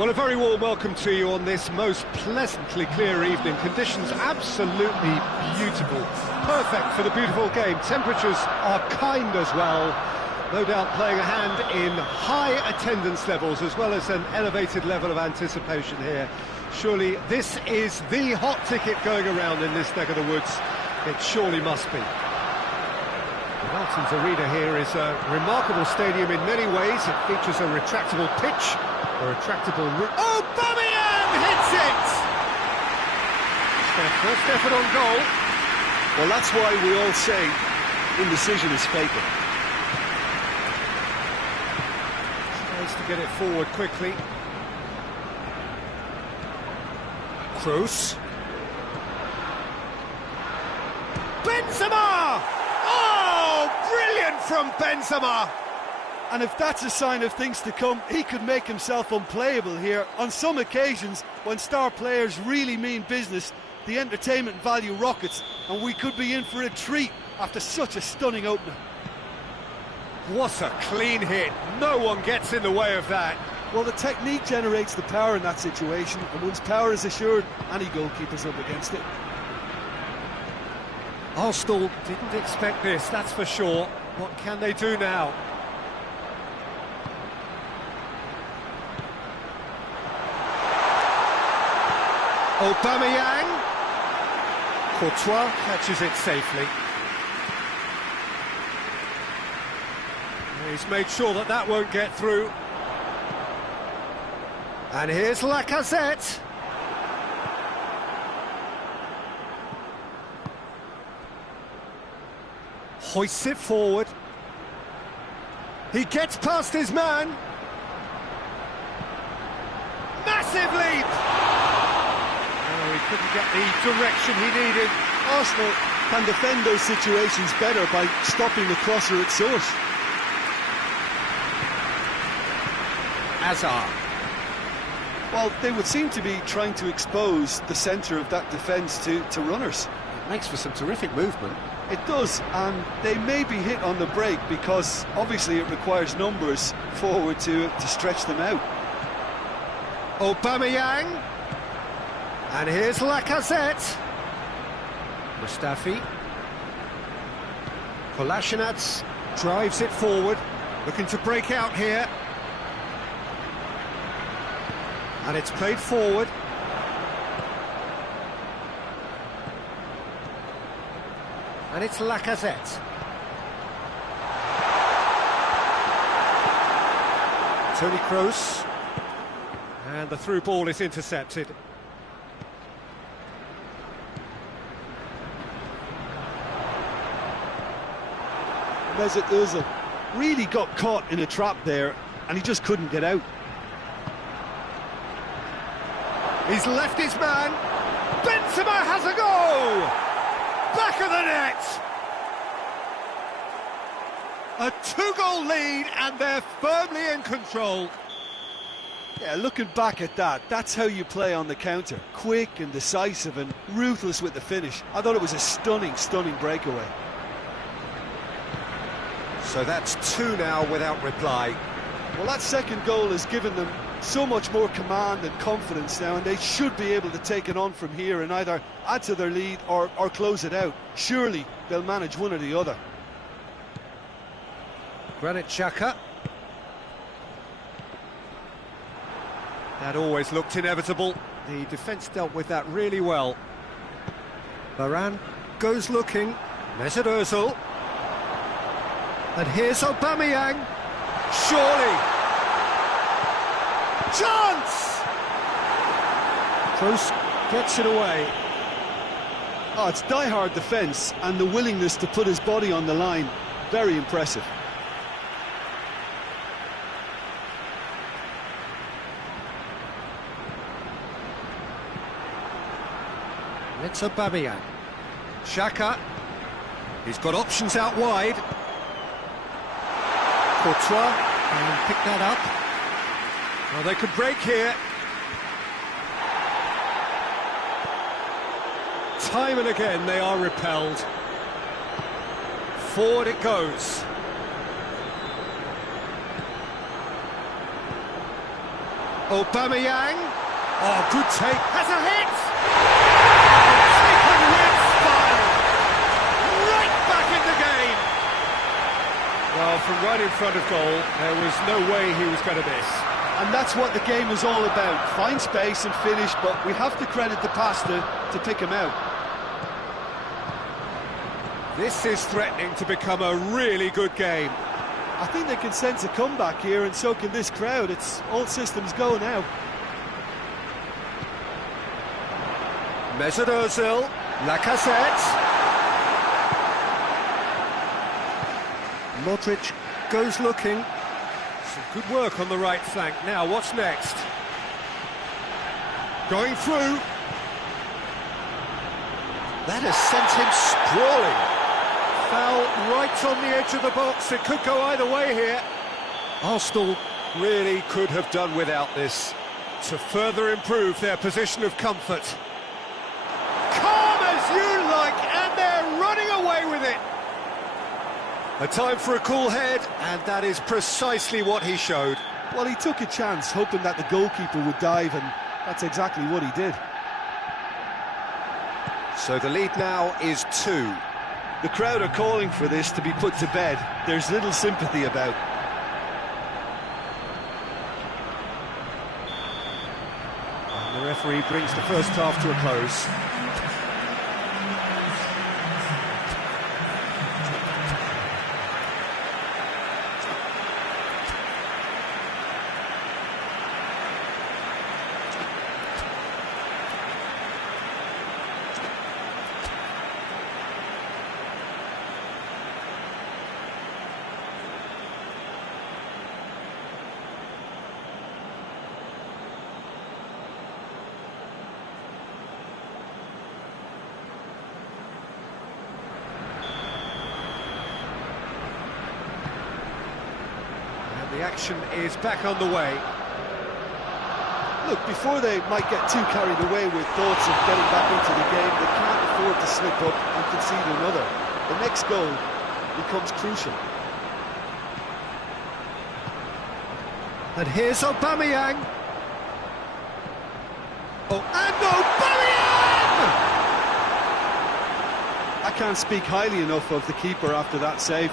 Well, a very warm welcome to you on this most pleasantly clear evening. Conditions absolutely beautiful. Perfect for the beautiful game. Temperatures are kind as well. No doubt playing a hand in high attendance levels as well as an elevated level of anticipation here. Surely this is the hot ticket going around in this neck of the woods. It surely must be. The Walton's Arena here is a remarkable stadium in many ways. It features a retractable pitch, a retractable roof. Oh, Aubameyang hits it! It's their first effort on goal. Well, that's why we all say indecision is fatal. Tries to get it forward quickly. Kroos. Benzema! Oh, brilliant from Benzema! And if that's a sign of things to come, he could make himself unplayable here. On some occasions, when star players really mean business, the entertainment value rockets, and we could be in for a treat after such a stunning opener. What a clean hit. No one gets in the way of that. Well, the technique generates the power in that situation, and once power is assured, any goalkeeper's up against it. Arsenal didn't expect this, that's for sure. What can they do now? Aubameyang. Courtois catches it safely. He's made sure that that won't get through. And here's Lacazette. Hoists it forward. He gets past his man. Massive leap! Oh, he couldn't get the direction he needed. Arsenal can defend those situations better by stopping the crosser at source. Hazard. Well, they would seem to be trying to expose the centre of that defence to runners. Makes for some terrific movement. It does, and they may be hit on the break because obviously it requires numbers forward to stretch them out. Aubameyang. And here's Lacazette. Mustafi. Kolasinac drives it forward, looking to break out here. And it's played forward. And it's Lacazette. Toni Kroos. And the through ball is intercepted. Mesut Ozil really got caught in a trap there, and he just couldn't get out. He's left his man. Benzema has a go! Back of the net! A two-goal lead, and they're firmly in control. Yeah, looking back at that, that's how you play on the counter. Quick and decisive and ruthless with the finish. I thought it was a stunning, stunning breakaway. So that's two now without reply. Well, that second goal has given them so much more command and confidence now, and they should be able to take it on from here and either add to their lead or close it out. Surely they'll manage one or the other. Granit Xhaka. That always looked inevitable. The defence dealt with that really well. Varane goes looking. Mesut Ozil. And here's Aubameyang. Surely. Chance! Kroos gets it away. Oh, it's die-hard defence and the willingness to put his body on the line. Very impressive. It's Aubameyang. Xhaka. He's got options out wide. Courtois can pick that up. Well, they could break here. Time and again they are repelled. Forward it goes. Aubameyang. Oh, good take. Has a hit! Taken with style. Right back in the game. Well, from right in front of goal, there was no way he was going to miss. And that's what the game is all about. Find space and finish, but we have to credit the passer to pick him out. This is threatening to become a really good game. I think they can sense a comeback here, and so can this crowd. It's all systems go now. Mesut Ozil, Lacazette. Modric goes looking. Some good work on the right flank. Now, what's next? Going through. That has sent him sprawling. Foul right on the edge of the box. It could go either way here. Arsenal really could have done without this to further improve their position of comfort. Calm as you like, and they're running away with it. A time for a cool head, and that is precisely what he showed. Well, he took a chance, hoping that the goalkeeper would dive, and that's exactly what he did. So the lead now is 2. The crowd are calling for this to be put to bed. There's little sympathy about. And the referee brings the first half to a close. The action is back on the way. Look, before they might get too carried away with thoughts of getting back into the game, they can't afford to slip up and concede another. The next goal becomes crucial. And here's Aubameyang. Oh, and Aubameyang! I can't speak highly enough of the keeper after that save.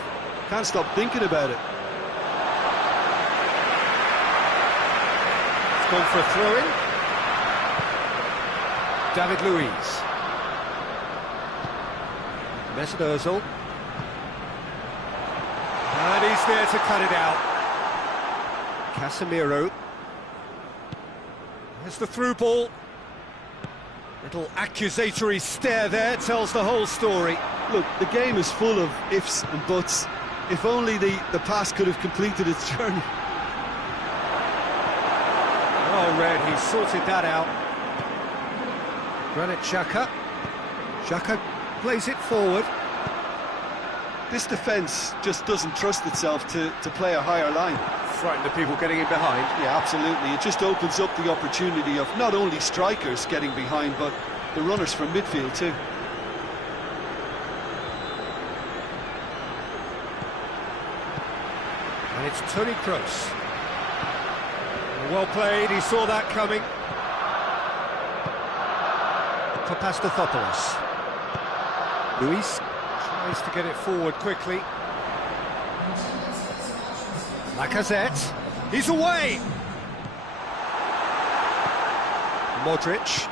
Can't stop thinking about it. Gone for a throw-in. David Luiz. Mesut Ozil. And he's there to cut it out. Casemiro. There's the through ball. Little accusatory stare there tells the whole story. Look, the game is full of ifs and buts. If only the pass could have completed its journey. Oh, Red, he sorted that out. Granit Xhaka. Xhaka plays it forward. This defence just doesn't trust itself to play a higher line. Frightened of people getting in behind. Yeah, absolutely. It just opens up the opportunity of not only strikers getting behind, but the runners from midfield too. And it's Toni Kroos. Well played, he saw that coming. Papastathopoulos. Luis tries to get it forward quickly. Lacazette. He's away! Modric.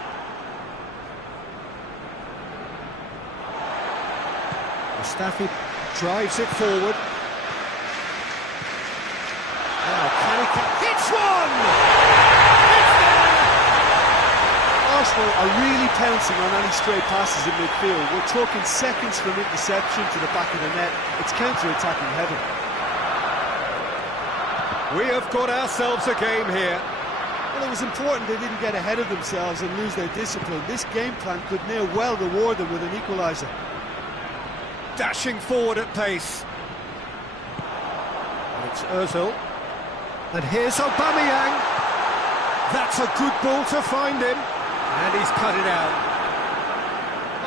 Mustafi drives it forward. Now, hits one! It's there! Arsenal are really pouncing on any stray passes in midfield. We're talking seconds from interception to the back of the net. It's counter-attacking heaven. We have got ourselves a game here. Well, it was important they didn't get ahead of themselves and lose their discipline. This game plan could near well reward them with an equaliser. Dashing forward at pace. It's Ozil. And here's Aubameyang. That's a good ball to find him. And he's cut it out.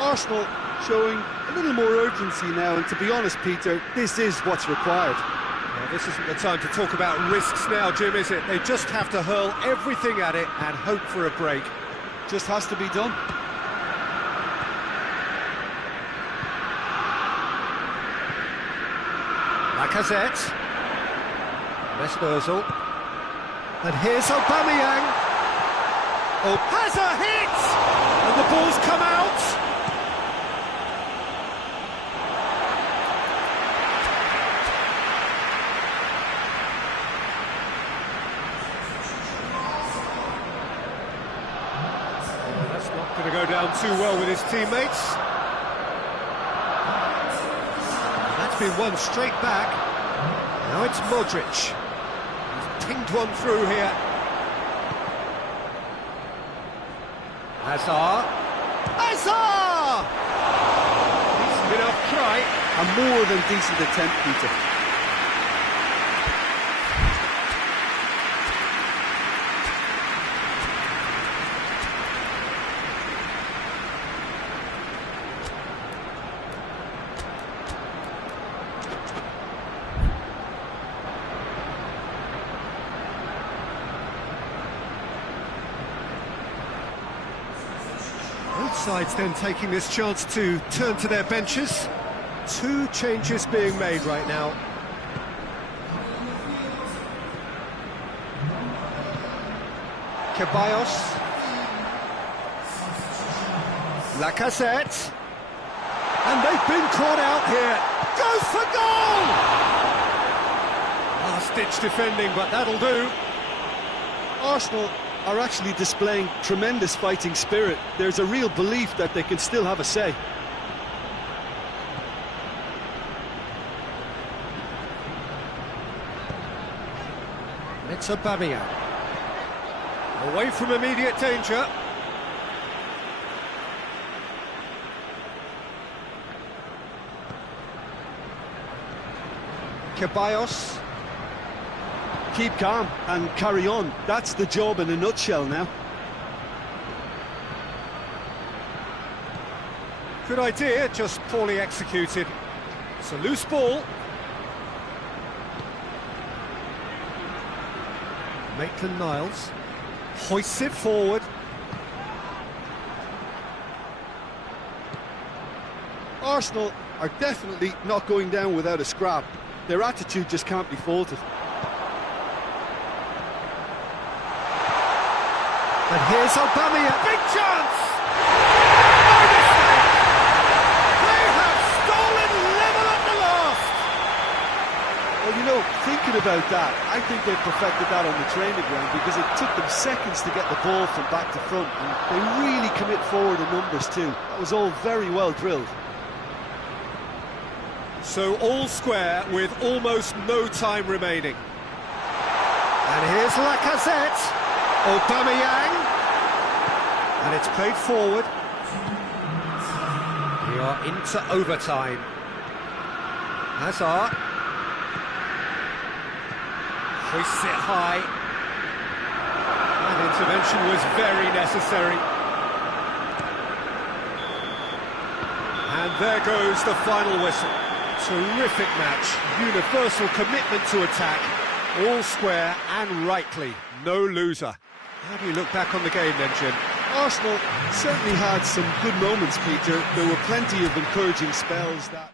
Arsenal showing a little more urgency now, and to be honest, Peter, this is what's required. Yeah, This isn't the time to talk about risks now, Jim, is it? They just have to hurl everything at it and hope for a break. Just has to be done. Lacazette. Mesmersel. And here's Aubameyang. Oh, has a hit! And the ball's come out. That's not going to go down too well with his teammates. That's been one straight back. Now it's Modric. He's pinged one through here. Hazard! Hazard! Decent enough try. A more than decent attempt, Peter. Both sides then taking this chance to turn to their benches. Two changes being made right now. Ceballos. Lacazette. And they've been caught out here. Goes for goal! Last-ditch defending, but that'll do. Arsenal are actually displaying tremendous fighting spirit. There's a real belief that they can still have a say. It's Aubameyang. Away from immediate danger. Ceballos. Keep calm and carry on. That's the job in a nutshell now. Good idea, just poorly executed. It's a loose ball. Maitland-Niles hoists it forward. Arsenal are definitely not going down without a scrap. Their attitude just can't be faulted. And here's Aubameyang. Big chance! No mistake! They have stolen level at the last! Well, you know, thinking about that, I think they perfected that on the training ground because it took them seconds to get the ball from back to front, and they really commit forward in numbers too. That was all very well drilled. So all square with almost no time remaining. And here's Lacazette. Aubameyang. And it's played forward. We are into overtime. Hazard. Hoists it high. That intervention was very necessary. And there goes the final whistle. Terrific match. Universal commitment to attack. All square and rightly. No loser. How do you look back on the game then, Jim? Arsenal certainly had some good moments, Peter. There were plenty of encouraging spells that...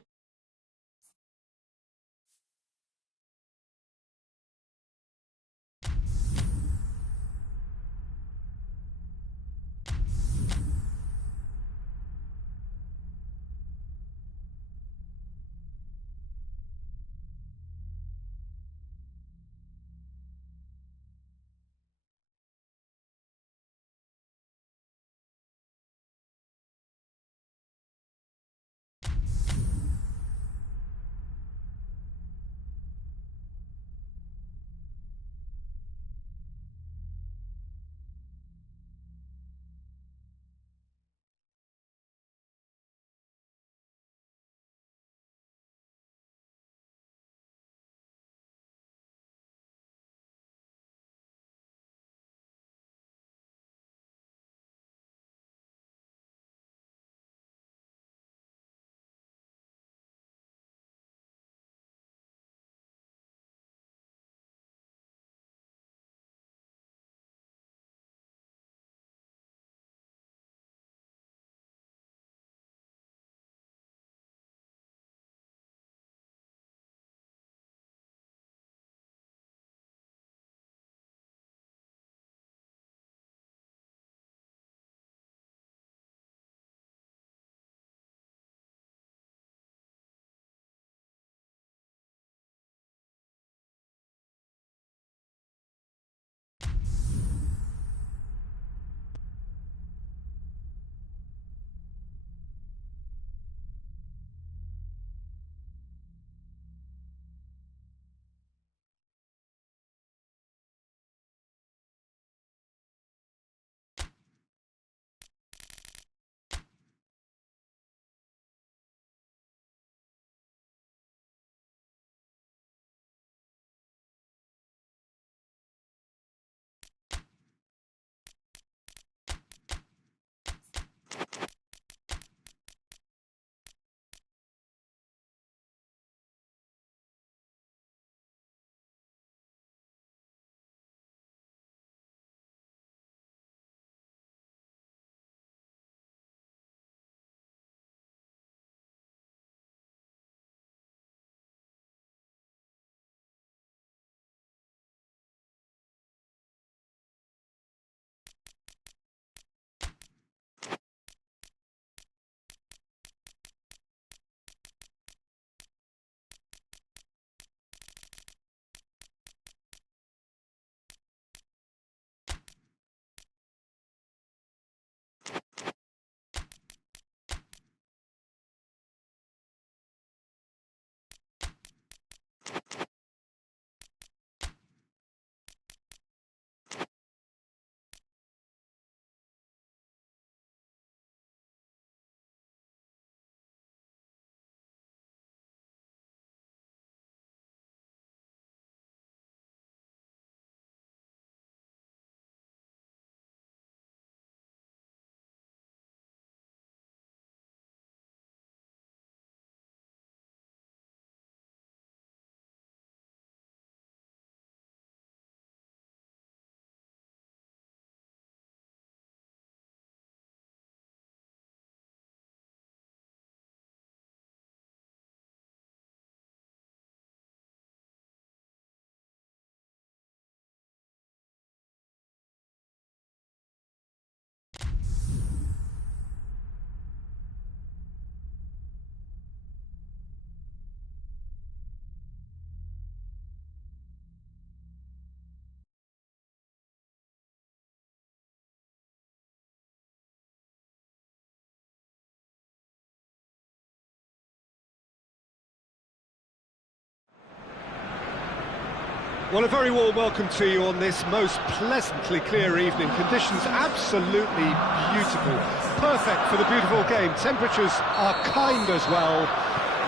Well, a very warm welcome to you on this most pleasantly clear evening. Conditions absolutely beautiful. Perfect for the beautiful game. Temperatures are kind as well.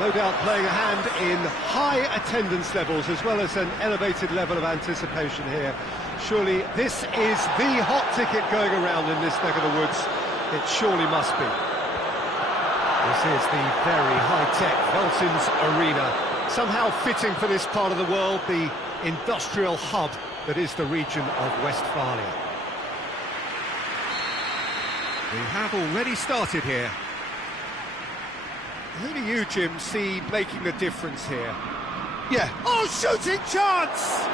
No doubt playing a hand in high attendance levels as well as an elevated level of anticipation here. Surely this is the hot ticket going around in this neck of the woods. It surely must be. This is the very high-tech Veltins Arena. Somehow fitting for this part of the world, the industrial hub that is the region of Westphalia. We have already started here. Who do you, Jim, see making the difference here? Yeah. Oh, shooting chance!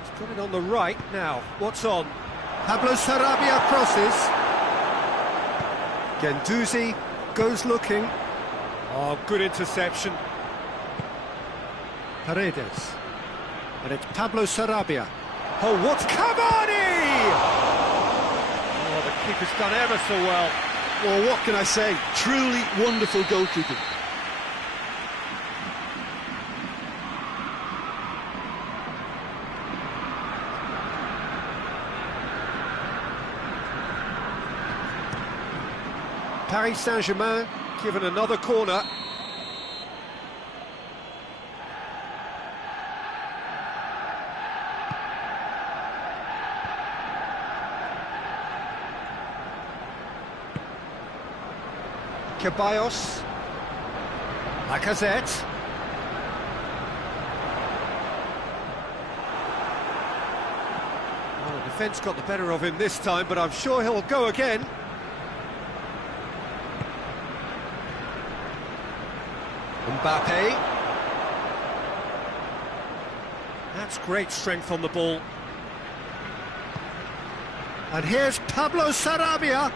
He's put it on the right now. What's on? Pablo Sarabia crosses. Guendouzi goes looking. Oh, good interception. Paredes. And it's Pablo Sarabia. Oh, what's Cavani? Oh, the keeper's done ever so well. Well, what can I say? Truly wonderful goalkeeping. Paris Saint-Germain given another corner. Ceballos. Lacazette. Well, the defence got the better of him this time, but I'm sure he'll go again. Mbappe. That's great strength on the ball. And here's Pablo Sarabia.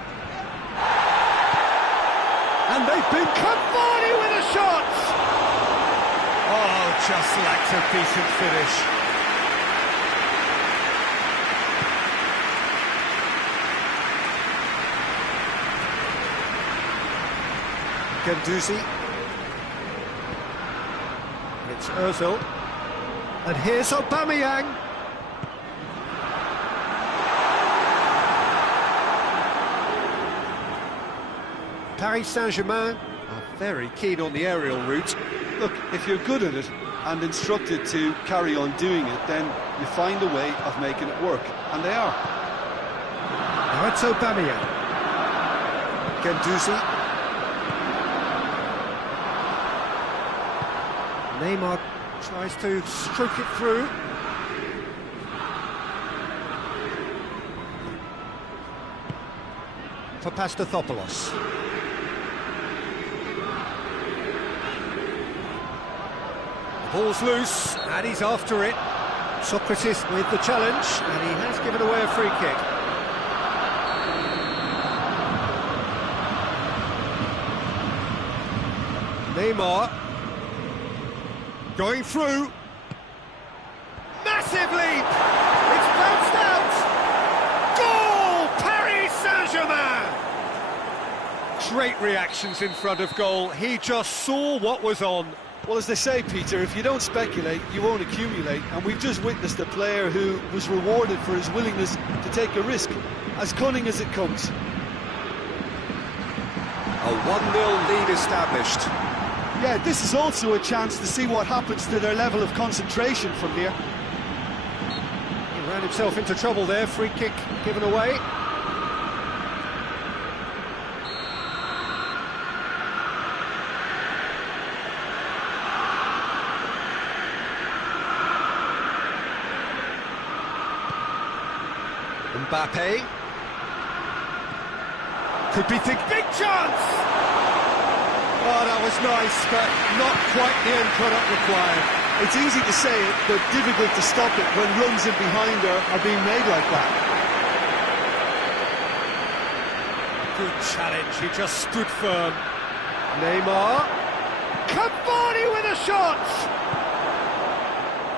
And they've been Cavani with a shot! Oh, just lacked a decent finish. Guendouzi. It's Ozil. And here's Aubameyang. Paris Saint-Germain are very keen on the aerial route. Look, if you're good at it and instructed to carry on doing it, then you find a way of making it work, and they are. Now it's Aubameyang. Guendouzi. Neymar tries to stroke it through. For Pastathopoulos. The ball's loose, and he's after it. Socrates with the challenge, and he has given away a free kick. Neymar. Going through. Massive leap! It's bounced out! Goal! Paris Saint-Germain! Great reactions in front of goal. He just saw what was on. Well, as they say, Peter, if you don't speculate, you won't accumulate. And we've just witnessed a player who was rewarded for his willingness to take a risk, as cunning as it comes. A 1-0 lead established. Yeah, this is also a chance to see what happens to their level of concentration from here. He ran himself into trouble there, free kick given away. Mbappe. Could be big chance! Oh, that was nice, but not quite the end product required. It's easy to say it, but difficult to stop it when runs in behind are being made like that. Good challenge, he just stood firm. Neymar. Cavani with a shot!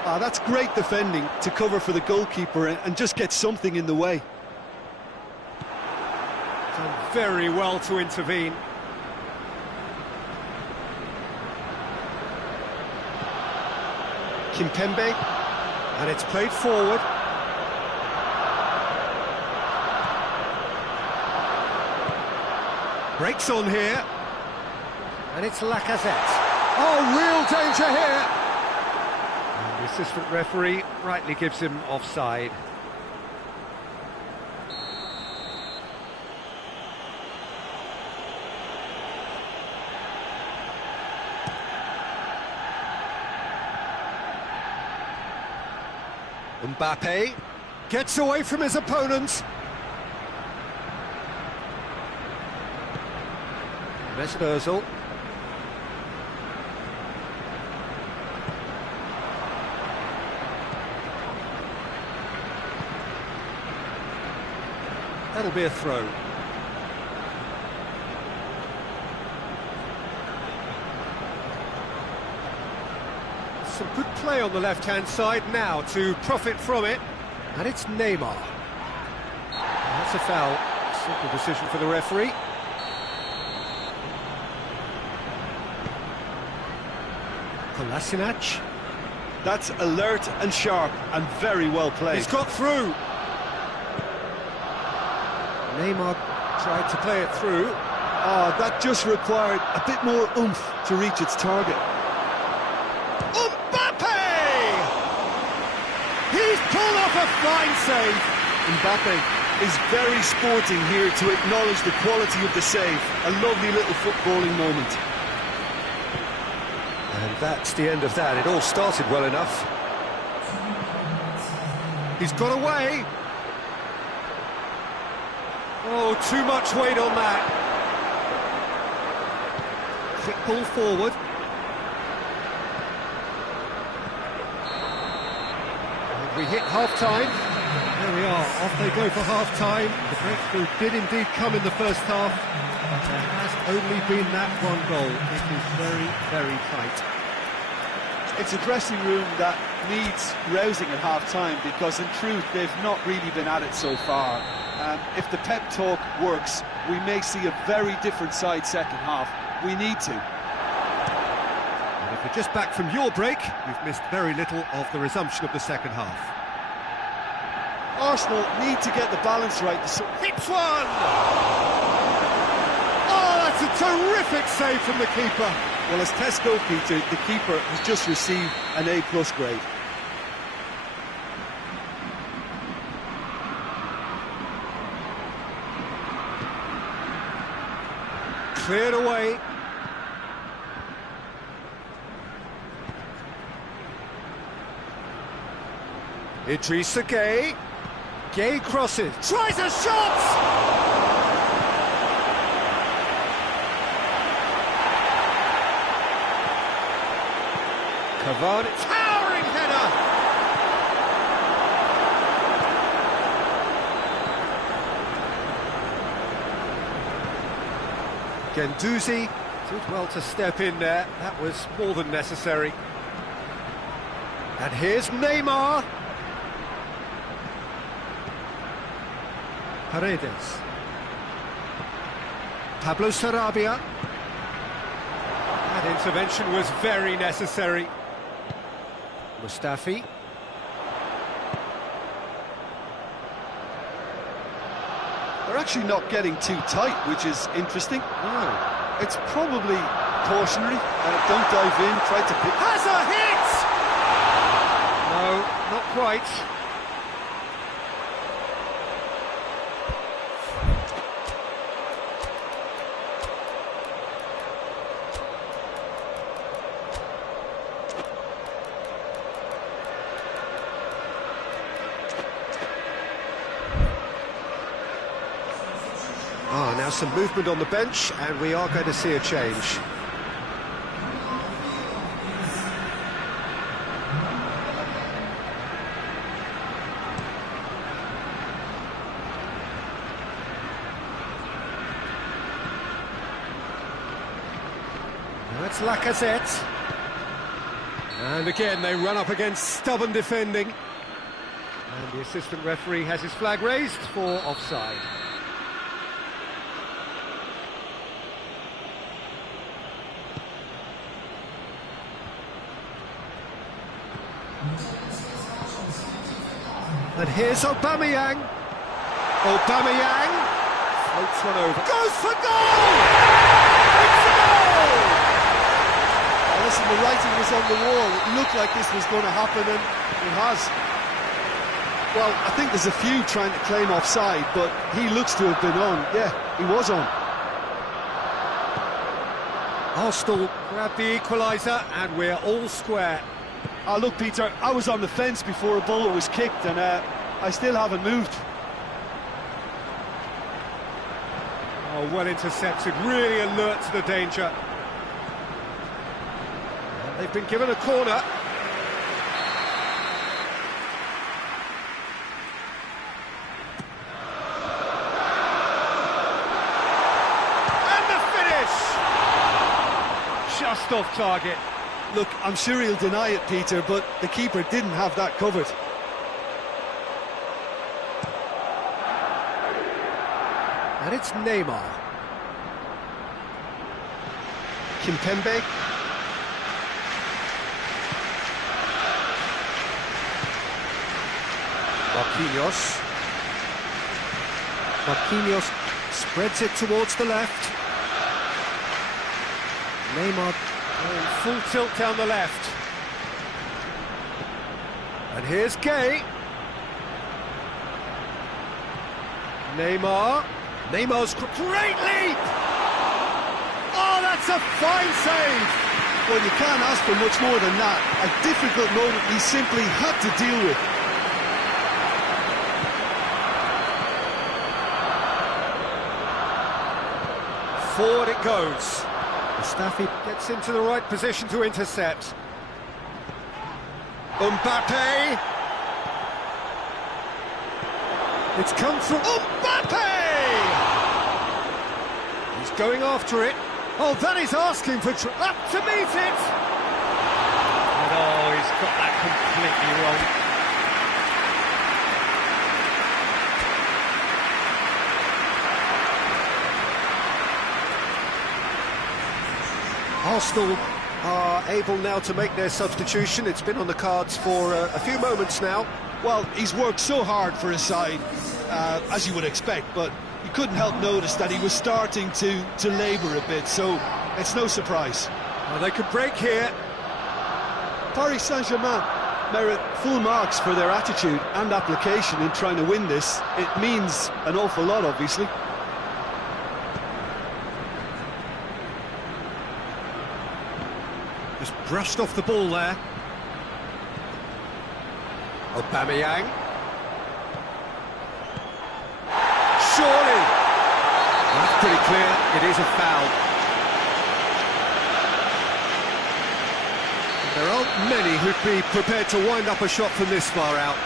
Ah, that's great defending to cover for the goalkeeper and just get something in the way. Done very well to intervene. Kimpembe, and it's played forward. Breaks on here, and it's Lacazette. Oh, real danger here! And the assistant referee rightly gives him offside. Mbappe gets away from his opponents. Mesut Ozil. That'll be a throw. Some good play on the left-hand side now to profit from it. And it's Neymar. That's a foul. Simple decision for the referee. Kolasinac. That's alert and sharp and very well played. He's got through. Neymar tried to play it through. Oh, that just required a bit more oomph to reach its target. Mbappe! He's pulled off a fine save. Mbappe is very sporting here to acknowledge the quality of the save. A lovely little footballing moment. And that's the end of that. It all started well enough. He's got away. Oh, too much weight on that. Quick ball forward. And we hit half-time. There we are, off they go for half-time. The breakthrough did indeed come in the first half, but there has only been that one goal. It is very, very tight. It's a dressing room that needs rousing at half-time because, in truth, they've not really been at it so far. If the pep talk works, we may see a very different side second half. We need to. And if you're just back from your break, you've missed very little of the resumption of the second half. Arsenal need to get the balance right. Hits one! Oh, that's a terrific save from the keeper. Well, as test goalkeeper, the keeper has just received an A+ grade. Cleared away. Idrissa Gueye. Gueye crosses. Tries a shot! Cavani, towering header! Guendouzi did well to step in there. That was more than necessary. And here's Neymar. Paredes. Pablo Sarabia. That intervention was very necessary. Mustafi. They're actually not getting too tight, which is interesting. No. It's probably cautionary. Don't dive in, try to pick. Has a hit! No, not quite. Now some movement on the bench, and we are going to see a change. Now it's Lacazette. And again, they run up against stubborn defending. And the assistant referee has his flag raised for offside. And here's Aubameyang. Aubameyang floats one over. Goes for goal! It's a goal! Well, listen, the writing was on the wall. It looked like this was going to happen, and it has. Well, I think there's a few trying to claim offside, but he looks to have been on. Yeah, he was on. Arsenal grab the equaliser, and we're all square. Look, Peter, I was on the fence before a ball was kicked, and I still haven't moved. Oh, well intercepted, really alert to the danger. And they've been given a corner. And the finish! Just off target. Look, I'm sure he'll deny it, Peter, but the keeper didn't have that covered. And it's Neymar. Kimpembe. Marquinhos. Marquinhos spreads it towards the left. Neymar going full tilt down the left. And here's Gay. Neymar. Neymar's great leap! Oh, that's a fine save! Well, you can't ask for much more than that. A difficult moment he simply had to deal with. Forward it goes. Mustafi gets into the right position to intercept. Mbappe! It's come from Mbappe! He's going after it. Oh, that is asking for up to meet it. And oh, he's got that completely wrong. Arsenal are able now to make their substitution. It's been on the cards for a few moments now. Well, he's worked so hard for his side, as you would expect, but you couldn't help notice that he was starting to labour a bit, so it's no surprise. Well, they could break here. Paris Saint-Germain merit full marks for their attitude and application in trying to win this. It means an awful lot, obviously. Just brushed off the ball there. Aubameyang. Surely! That's pretty clear, it is a foul. There aren't many who'd be prepared to wind up a shot from this far out.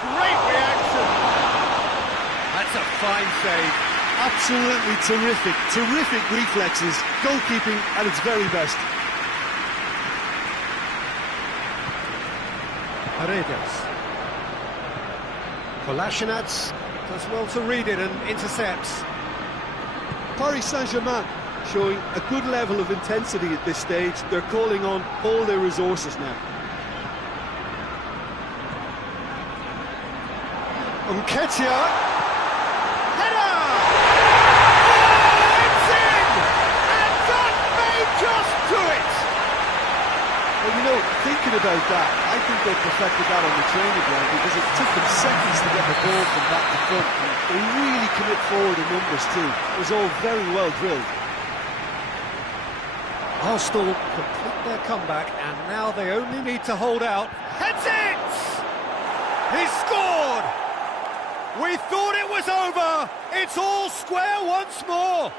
Great reaction! That's a fine save. Absolutely terrific, terrific reflexes, goalkeeping at its very best. Paredes. Kolasinac does well to read it and intercepts. Paris Saint-Germain showing a good level of intensity at this stage. They're calling on all their resources now. Nketiah. Header! It's in! And that may just do it! Well, you know, thinking about that, I think they perfected that on the training ground because it took them seconds to get the ball from back to front. And they really commit forward in numbers too. It was all very well drilled. Arsenal complete their comeback, and now they only need to hold out. Heads it! He scored! We thought it was over! It's all square once more!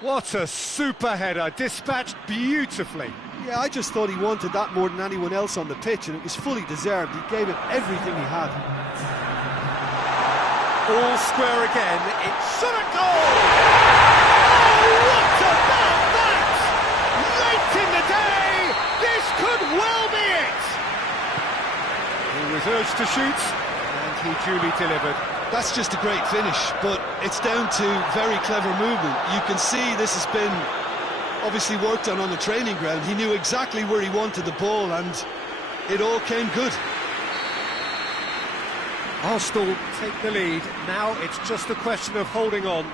What a super header, dispatched beautifully. Yeah, I just thought he wanted that more than anyone else on the pitch, and it was fully deserved. He gave it everything he had. All square again, it's shot a goal! Oh, what about that? Late in the day, this could well be it! He was urged to shoot, and he duly delivered. That's just a great finish, but it's down to very clever movement. You can see this has been obviously worked on the training ground. He knew exactly where he wanted the ball, and it all came good. Arsenal take the lead. Now it's just a question of holding on.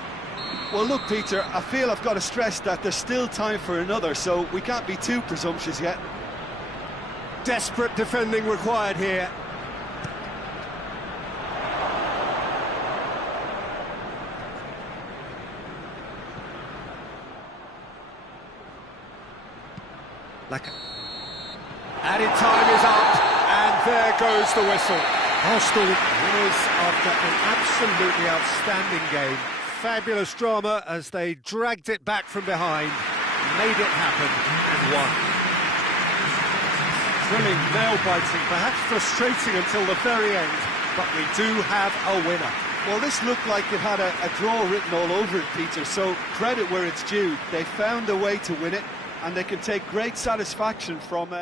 Well, look, Peter, I feel I've got to stress that there's still time for another, so we can't be too presumptuous yet. Desperate defending required here. Added time is up, and there goes the whistle. Arsenal winners after an absolutely outstanding game. Fabulous drama as they dragged it back from behind, made it happen and won. Thrilling, nail-biting, perhaps frustrating until the very end, but we do have a winner. Well, this looked like it had a draw written all over it, Peter, so credit where it's due. They found a way to win it, and they can take great satisfaction from...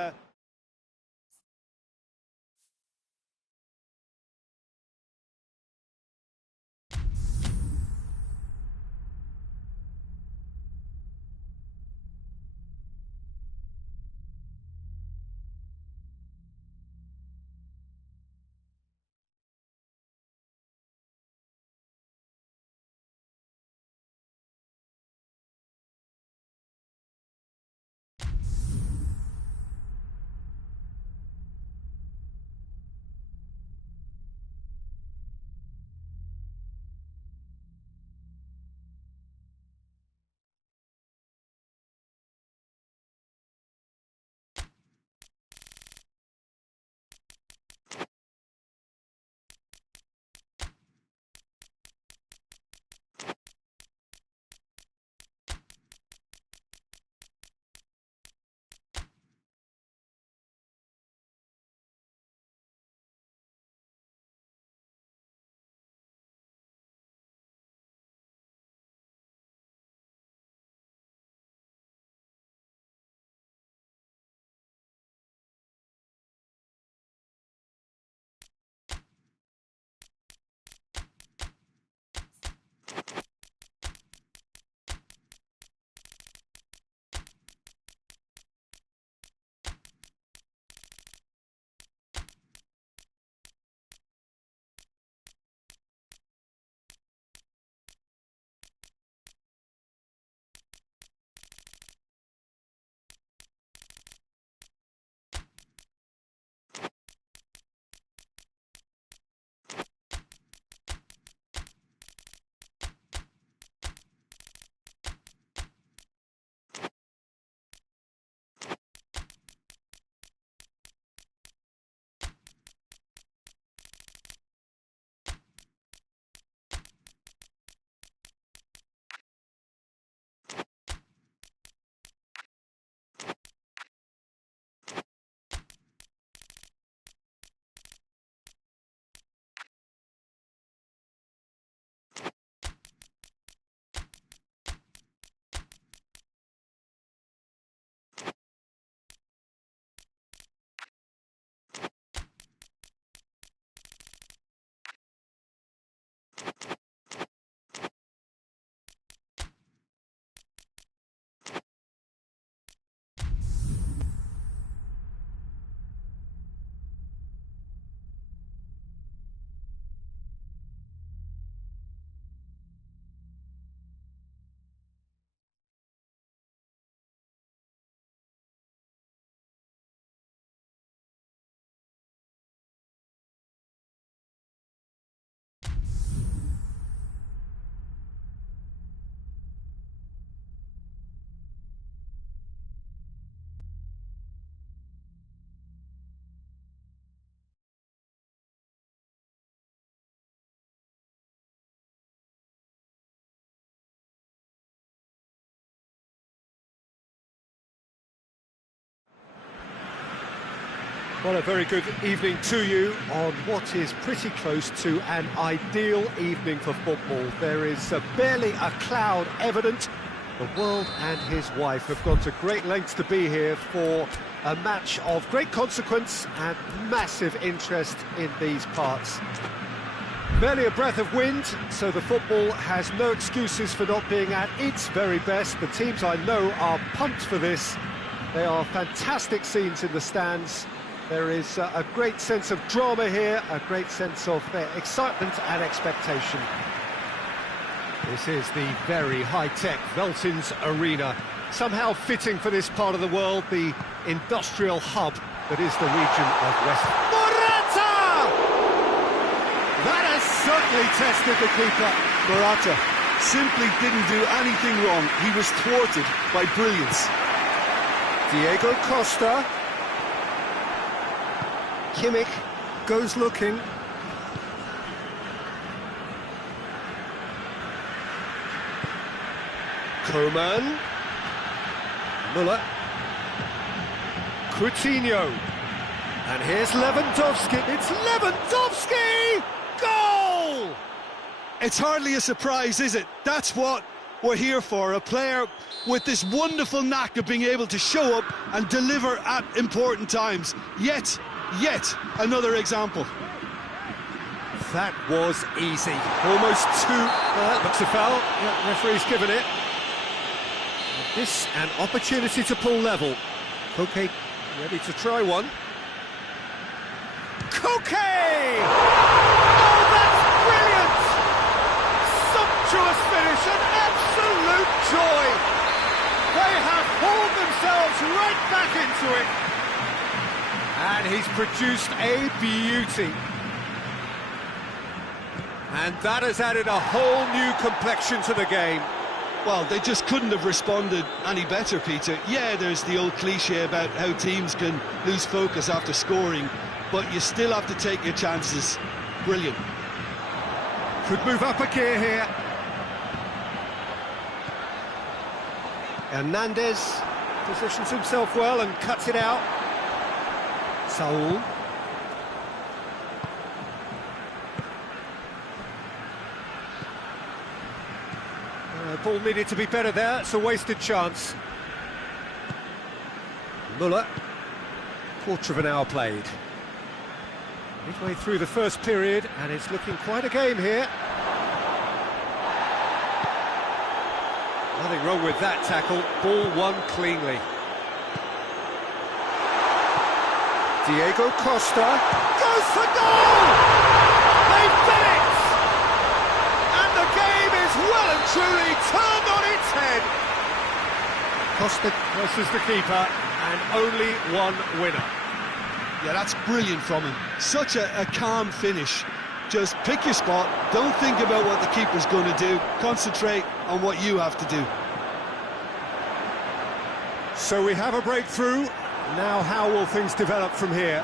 Well, a very good evening to you on what is pretty close to an ideal evening for football. There is barely a cloud evident. The world and his wife have gone to great lengths to be here for a match of great consequence and massive interest in these parts. Barely a breath of wind, so the football has no excuses for not being at its very best. The teams I know are pumped for this. They are fantastic scenes in the stands. There is a great sense of drama here, a great sense of excitement and expectation. This is the very high-tech Veltins Arena, somehow fitting for this part of the world, the industrial hub that is the region of West. Morata! That has certainly tested the keeper. Morata simply didn't do anything wrong. He was thwarted by brilliance. Diego Costa. Kimmich goes looking. Coman. Müller. Coutinho. And here's Lewandowski. It's Lewandowski! Goal! It's hardly a surprise, is it? That's what we're here for, a player with this wonderful knack of being able to show up and deliver at important times. Yet another example. That was easy. Almost two. Looks a foul. Yeah, referee's given it. This an opportunity to pull level. Koke ready to try one. Koke! Oh, that's brilliant! Sumptuous finish, an absolute joy. They have hauled themselves right back into it. And he's produced a beauty. And that has added a whole new complexion to the game. Well, they just couldn't have responded any better, Peter. Yeah, there's the old cliche about how teams can lose focus after scoring, but you still have to take your chances. Brilliant. Could move up a gear here. Hernandez positions himself well and cuts it out. Saul. Ball needed to be better there, it's a wasted chance. Müller, quarter of an hour played. Midway through the first period, and it's looking quite a game here. Nothing wrong with that tackle, ball won cleanly. Diego Costa goes for goal! They've done it! And the game is well and truly turned on its head. Costa versus the keeper, and only one winner. Yeah, that's brilliant from him. Such a calm finish. Just pick your spot, don't think about what the keeper's going to do, concentrate on what you have to do. So we have a breakthrough. Now how will things develop from here?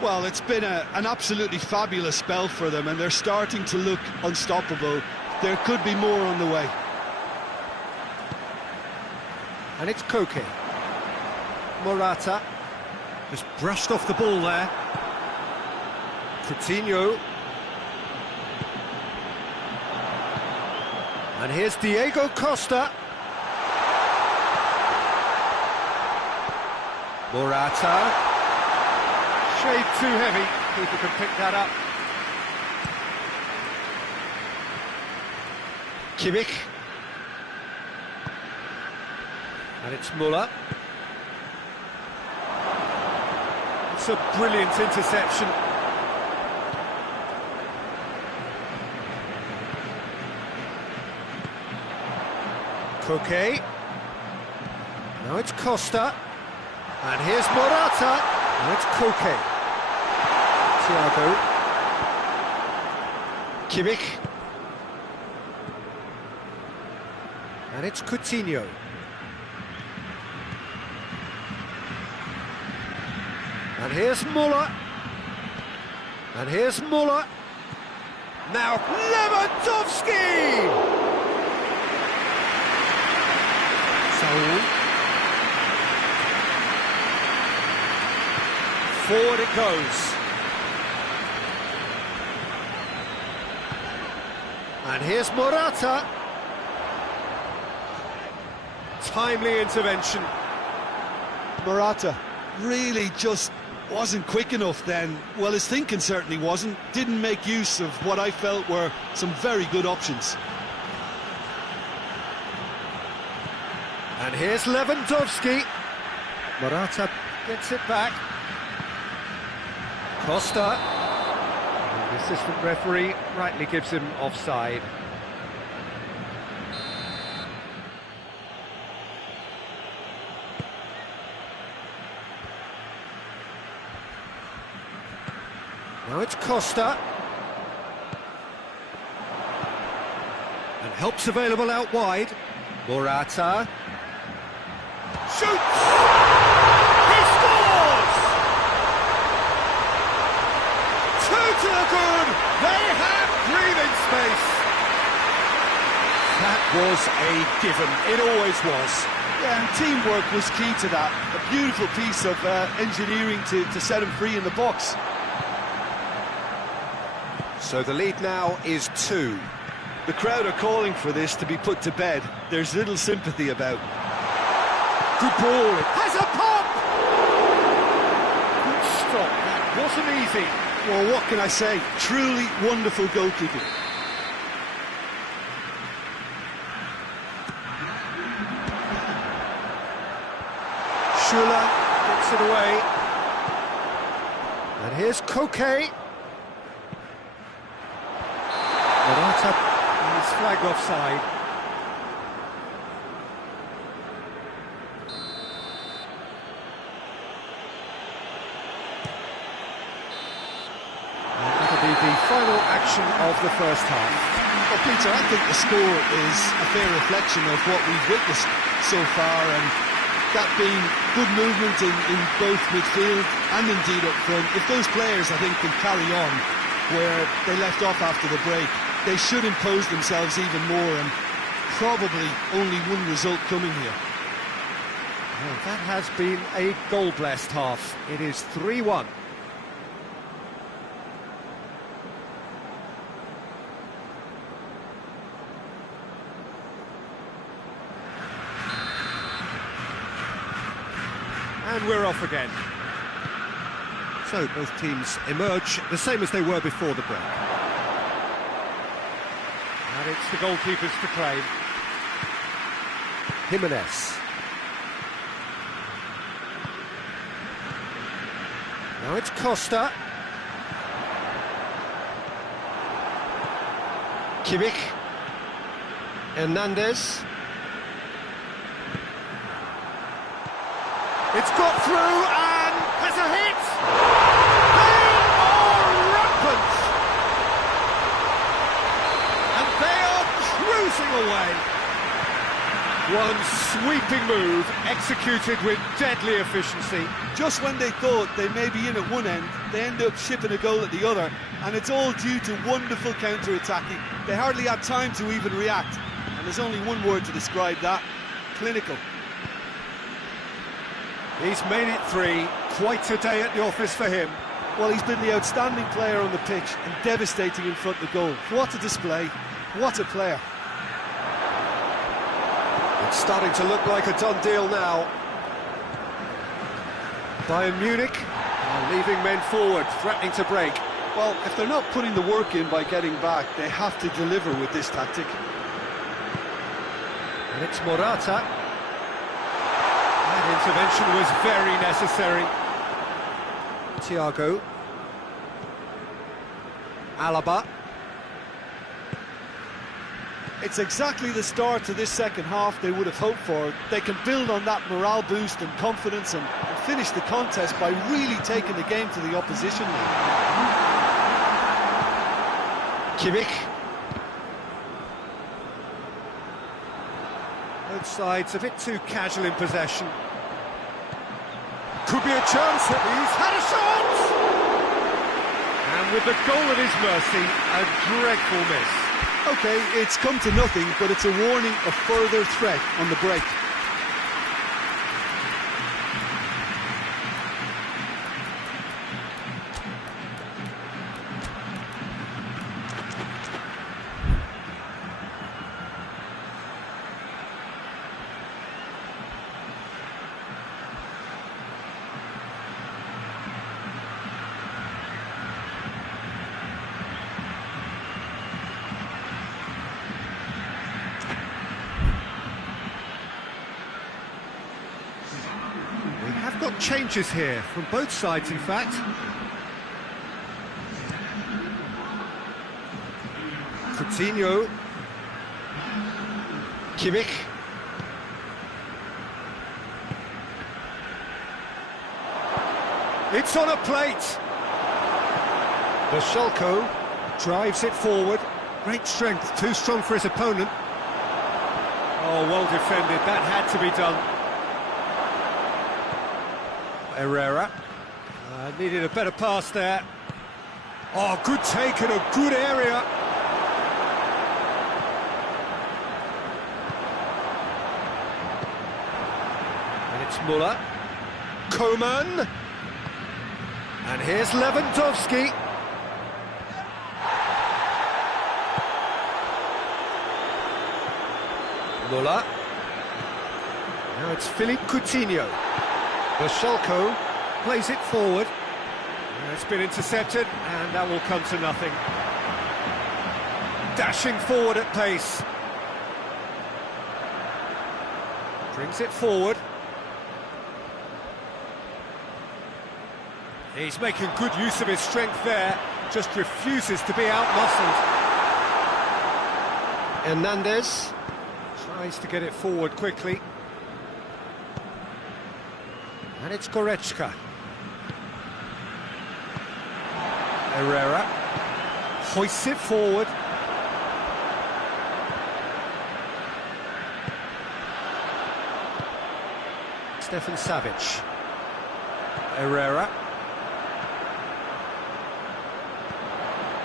Well, it's been an absolutely fabulous spell for them, and they're starting to look unstoppable. There could be more on the way. And it's Koke. Morata just brushed off the ball there. Coutinho. And here's Diego Costa. Morata. Shade too heavy. Keeper can pick that up. Kimmich. And it's Müller. It's a brilliant interception. Koke. Now it's Costa. And here's Morata. And it's Koke. Thiago. Kimmich. And it's Coutinho. And here's Müller. And here's Müller. Now Lewandowski! Saul. Forward it goes. And here's Morata. Timely intervention. Morata really just Wasn't quick enough then. Well, his thinking certainly wasn't. Didn't make use of what I felt were some very good options. And here's Lewandowski. Morata gets it back. Costa. And the assistant referee rightly gives him offside. Now it's Costa. And help's available out wide. Morata. Shoots! He scores! 2 to the good! They have breathing space! That was a given. It always was. Yeah, and teamwork was key to that. A beautiful piece of engineering to set him free in the box. So the lead now is 2. The crowd are calling for this to be put to bed. There's little sympathy about. Good ball. It has a pop! Good stop. That wasn't easy. Well, what can I say? Truly wonderful goalkeeping. Schüller gets it away. And here's Koke. Morata is flagged offside. And that'll be the final action of the first half. Well, Peter, I think the score is a fair reflection of what we've witnessed so far, and that being good movement in both midfield and indeed up front. If those players, I think, can carry on where they left off after the break, they should impose themselves even more, and probably only one result coming here. Well, that has been a goal-blessed half. It is 3-1. And we're off again. So both teams emerge the same as they were before the break. And it's the goalkeepers to claim. Jimenez. Now it's Costa. Kimmich. Hernandez. It's got through and has a hit! They are rampant! And they are cruising away. One sweeping move, executed with deadly efficiency. Just when they thought they may be in at one end, they end up shipping a goal at the other, and it's all due to wonderful counter-attacking. They hardly had time to even react, and there's only one word to describe that: clinical. He's made it 3, quite a day at the office for him. Well, he's been the outstanding player on the pitch and devastating in front of goal. What a display, what a player. It's starting to look like a done deal now. Bayern Munich are leaving men forward, threatening to break. Well, if they're not putting the work in by getting back, they have to deliver with this tactic. And it's Morata. That intervention was very necessary. Thiago. Alaba. It's exactly the start to this second half they would have hoped for. They can build on that morale boost and confidence and finish the contest by really taking the game to the opposition. Kimmich. Both sides a bit too casual in possession. Could be a chance at least. Had a shot! And with the goal at his mercy, a dreadful miss. OK, it's come to nothing, but it's a warning of further threat on the break. changes here, from both sides in fact. Coutinho. Kimmich. It's on a plate. Filsa drives it forward. Great strength, too strong for his opponent. Oh, well defended, that had to be done. Herrera. Needed a better pass there. Oh, good take in a good area. And it's Müller. Coman. And here's Lewandowski. Müller. Now it's Philippe Coutinho. Filsa plays it forward. It's been intercepted, and that will come to nothing. Dashing forward at pace. Brings it forward. He's making good use of his strength there, just refuses to be outmuscled. Hernandez tries to get it forward quickly. And it's Goretzka. Herrera hoists it forward. Stefan Savic. Herrera.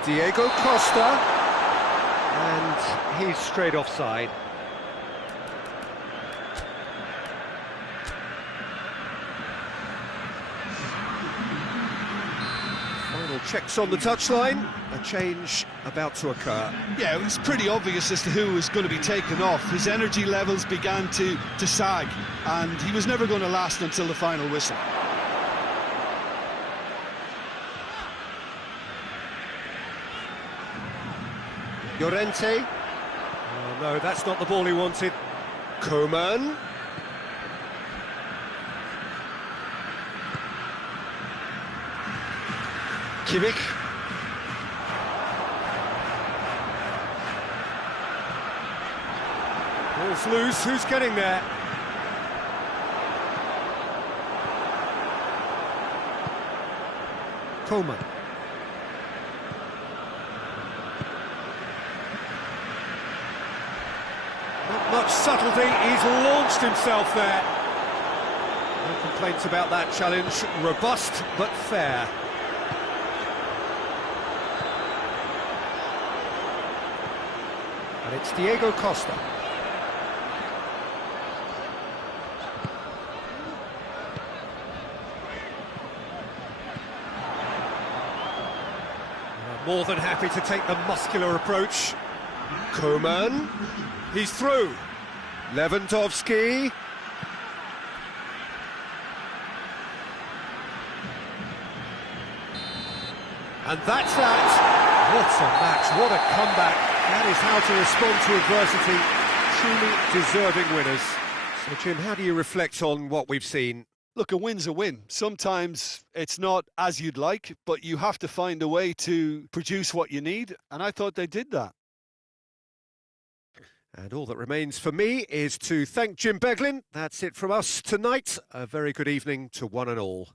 Diego Costa. And he's straight offside. Final checks on the touchline. A change about to occur. Yeah, it was pretty obvious as to who was going to be taken off. His energy levels began to sag, and he was never going to last until the final whistle. Llorente. Oh, no, that's not the ball he wanted. Coman. Kimmich. Ball's loose, who's getting there? Coman. Not much subtlety, he's launched himself there. No complaints about that challenge, robust but fair. And it's Diego Costa. More than happy to take the muscular approach. Coman. He's through. Lewandowski. And that's that. What a match, what a comeback. That is how to respond to adversity. Truly deserving winners. So, Jim, how do you reflect on what we've seen? Look, a win's a win. Sometimes it's not as you'd like, but you have to find a way to produce what you need, and I thought they did that. And all that remains for me is to thank Jim Beglin. That's it from us tonight. A very good evening to one and all.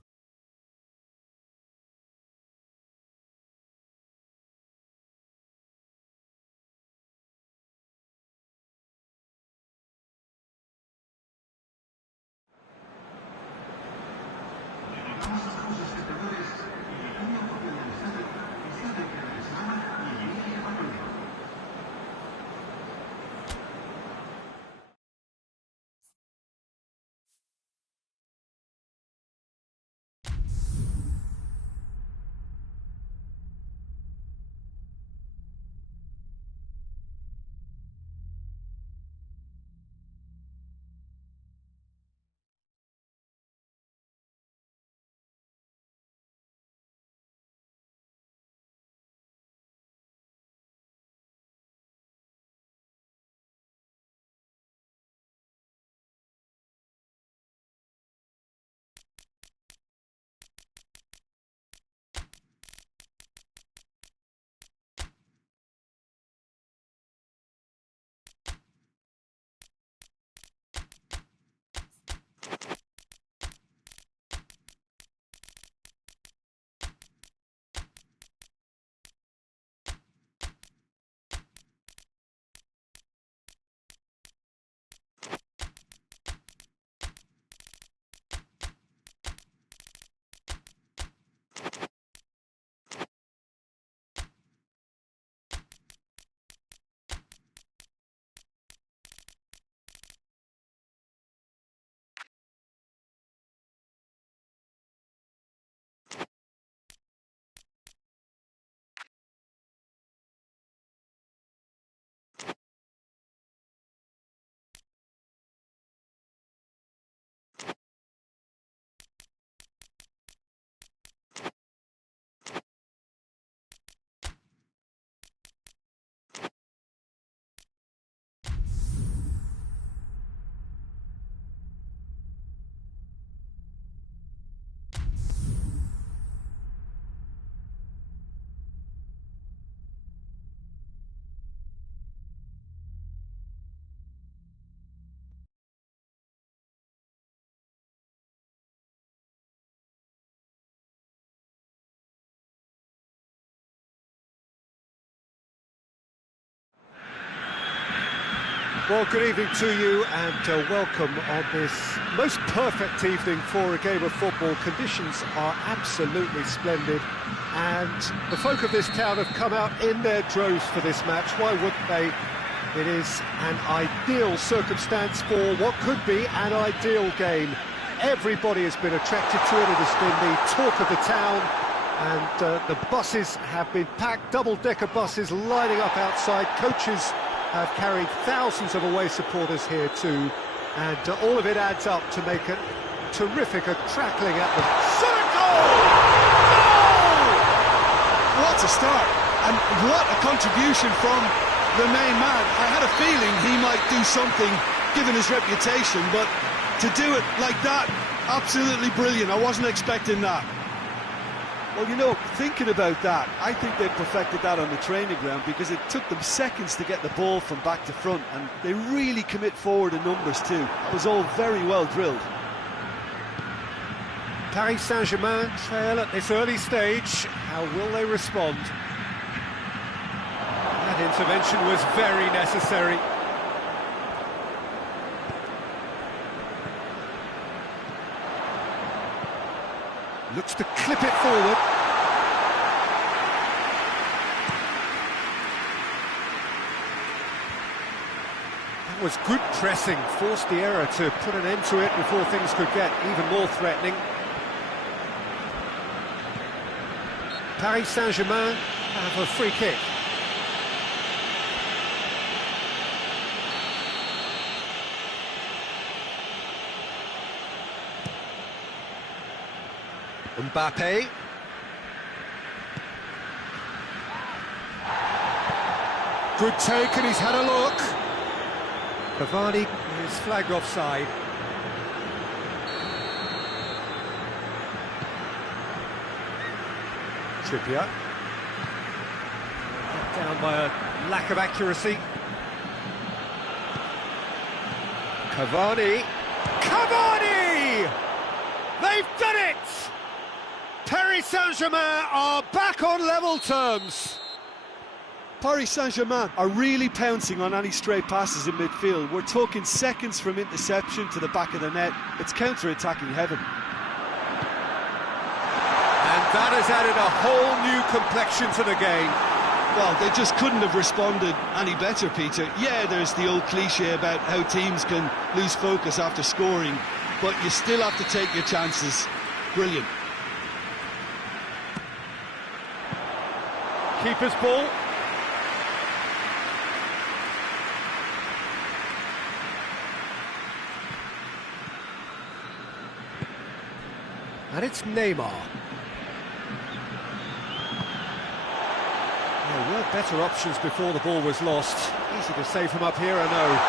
Well, good evening to you and welcome on this most perfect evening for a game of football. Conditions are absolutely splendid and the folk of this town have come out in their droves for this match. Why wouldn't they? It is an ideal circumstance for what could be an ideal game. Everybody has been attracted to it. It has been the talk of the town, and the buses have been packed, double-decker buses lining up outside. Coaches have carried thousands of away supporters here too, and all of it adds up to make a terrific, a crackling atmosphere. Goal! What a start, and what a contribution from the main man. I had a feeling he might do something, given his reputation, but to do it like that, absolutely brilliant. I wasn't expecting that. Well, you know, thinking about that, I think they perfected that on the training ground because it took them seconds to get the ball from back to front, and they really commit forward in numbers too. It was all very well drilled. Paris Saint-Germain trail at this early stage. How will they respond? That intervention was very necessary. Looks to clip it forward. That was good pressing, forced the error to put an end to it before things could get even more threatening. Paris Saint-Germain have a free kick. Mbappe. Good take, and he's had a look. Cavani is flagged offside. Trippier. Down by a lack of accuracy. Cavani. Cavani! They've done it! Paris Saint-Germain are back on level terms. Paris Saint-Germain are really pouncing on any stray passes in midfield. We're talking seconds from interception to the back of the net. It's counter-attacking heaven. And that has added a whole new complexion to the game. Well, they just couldn't have responded any better, Peter. Yeah, there's the old cliche about how teams can lose focus after scoring, but you still have to take your chances. Brilliant. Keeper's ball. And it's Neymar. There were better options before the ball was lost. Easy to save from up here, I know.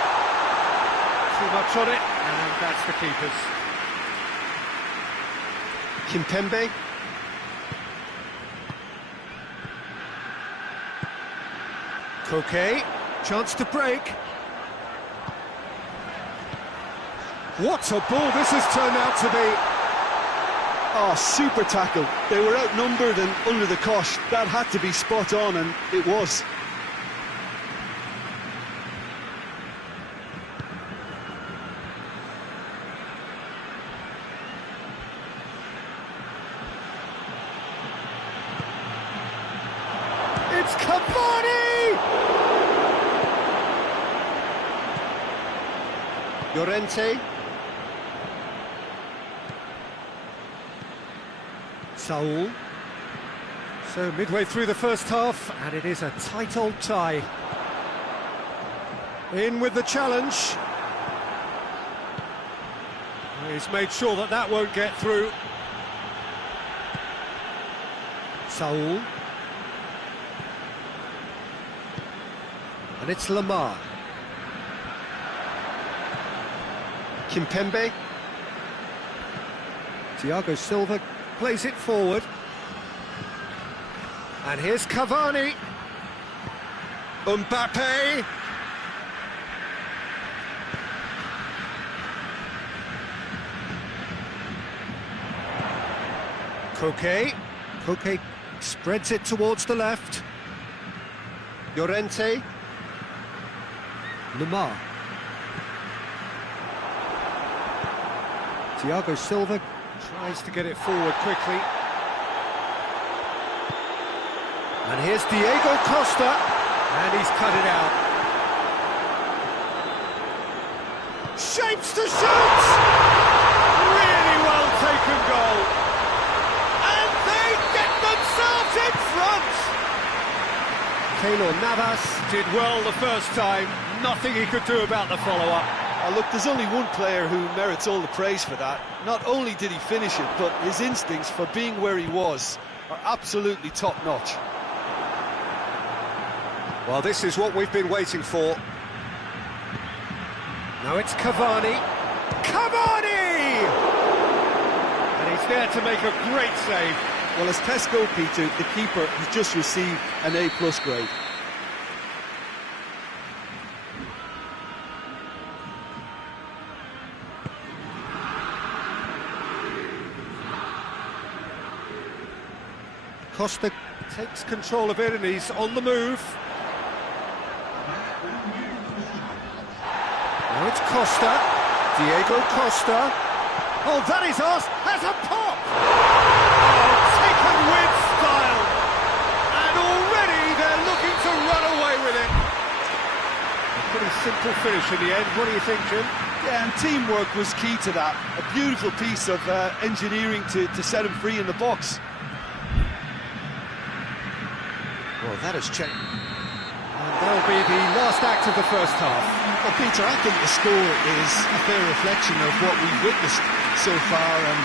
Too much on it, and that's the keeper's. Kimpembe. Koke, chance to break. What a ball this has turned out to be. Oh, super tackle. They were outnumbered and under the cosh. That had to be spot on, and it was. It's Cavani! Llorente. Saul. So midway through the first half, and it is a tight old tie. In with the challenge. He's made sure that that won't get through. Saul. And it's Lamar. Kimpembe. Thiago Silva plays it forward. And here's Cavani. Mbappe. Koke. Koke spreads it towards the left. Llorente. Lamar. Thiago Silva tries to get it forward quickly. And here's Diego Costa, and he's cut it out. Shapes to shoot! Really well taken goal. And they get themselves in front! Keylor Navas did well the first time. Nothing he could do about the follow-up. Look, there's only one player who merits all the praise for that. Not only did he finish it, but his instincts for being where he was are absolutely top-notch. Well, this is what we've been waiting for. Now it's Cavani. Cavani! And he's there to make a great save. Well, as tests go, Peter, the keeper has just received an A+ grade. Costa takes control of it and he's on the move. Now it's Costa, Diego Costa. Oh, that is us, has a pop! Oh, taken with style. And already they're looking to run away with it. A pretty simple finish in the end. What do you think, Jim? Yeah, and teamwork was key to that. A beautiful piece of engineering to set him free in the box. Well, that has changed. And that'll be the last act of the first half. Well, Peter, I think the score is a fair reflection of what we've witnessed so far, and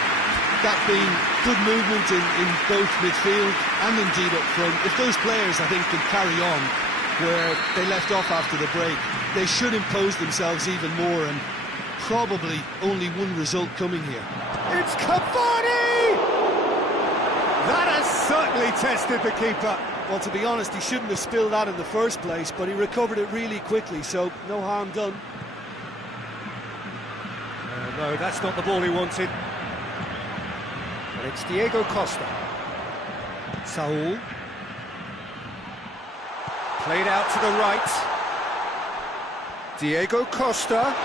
that being good movement in both midfield and indeed up front. If those players, I think, can carry on where they left off after the break, they should impose themselves even more, and probably only one result coming here. It's Cavani! That has certainly tested the keeper. Well, to be honest, he shouldn't have spilled that in the first place, but he recovered it really quickly, so no harm done. No, that's not the ball he wanted. And it's Diego Costa. Saul. Played out to the right. Diego Costa.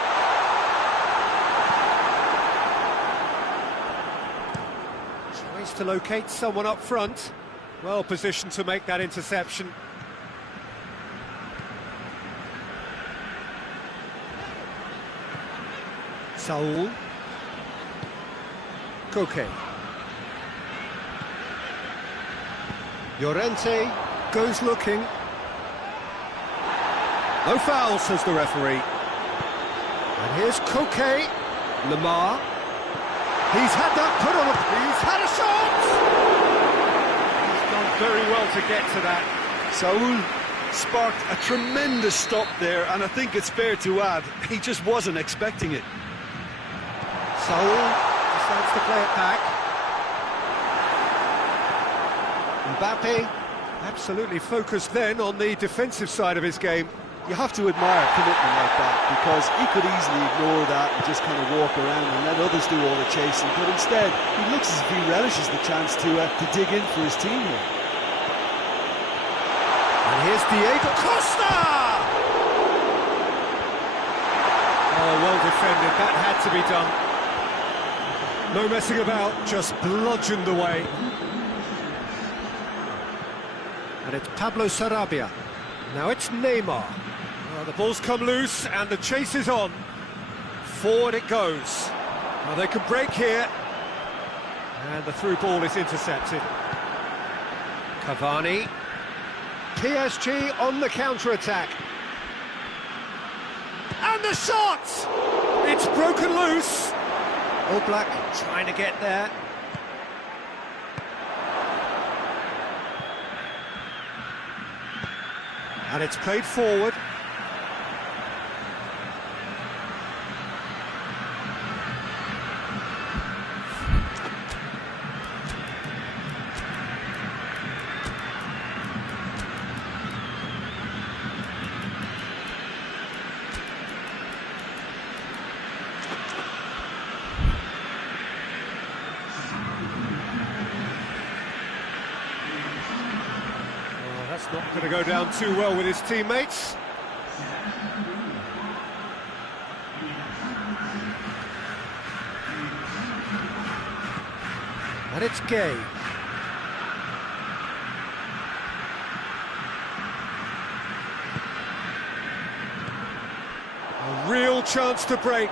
Tries to locate someone up front. Well positioned to make that interception. Saul. Koke. Llorente goes looking. No foul, says the referee. And here's Koke. Lamar. He's had that put on. He's had a shot! Very well to get to that. Saul sparked a tremendous stop there, and I think it's fair to add, he just wasn't expecting it. Saul decides to play it back. Mbappe absolutely focused then on the defensive side of his game. You have to admire commitment like that, because he could easily ignore that and just kind of walk around and let others do all the chasing, but instead he looks as if he relishes the chance to dig in for his team here. And here's Diego Costa! Oh, well defended, that had to be done. No messing about, just bludgeoned away. And it's Pablo Sarabia. Now it's Neymar. Well, the ball's come loose and the chase is on. Forward it goes. Now they can break here. And the through ball is intercepted. Cavani. PSG on the counter-attack. And the shot! It's broken loose. Oblak trying to get there. And it's played forward. Not going to go down too well with his teammates. And it's Gay. A real chance to break.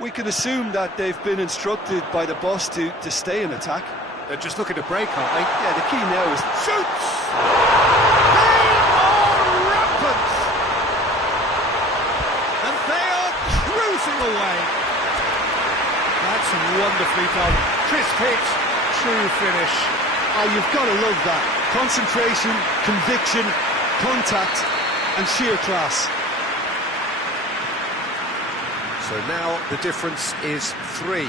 We can assume that they've been instructed by the boss to stay in attack. They're just looking to break, aren't they? Yeah, the key now is... Shoots! They are rampant! And they are cruising away. That's wonderfully done. Crisp hit, true finish. Oh, you've got to love that. Concentration, conviction, contact, and sheer class. So now the difference is 3.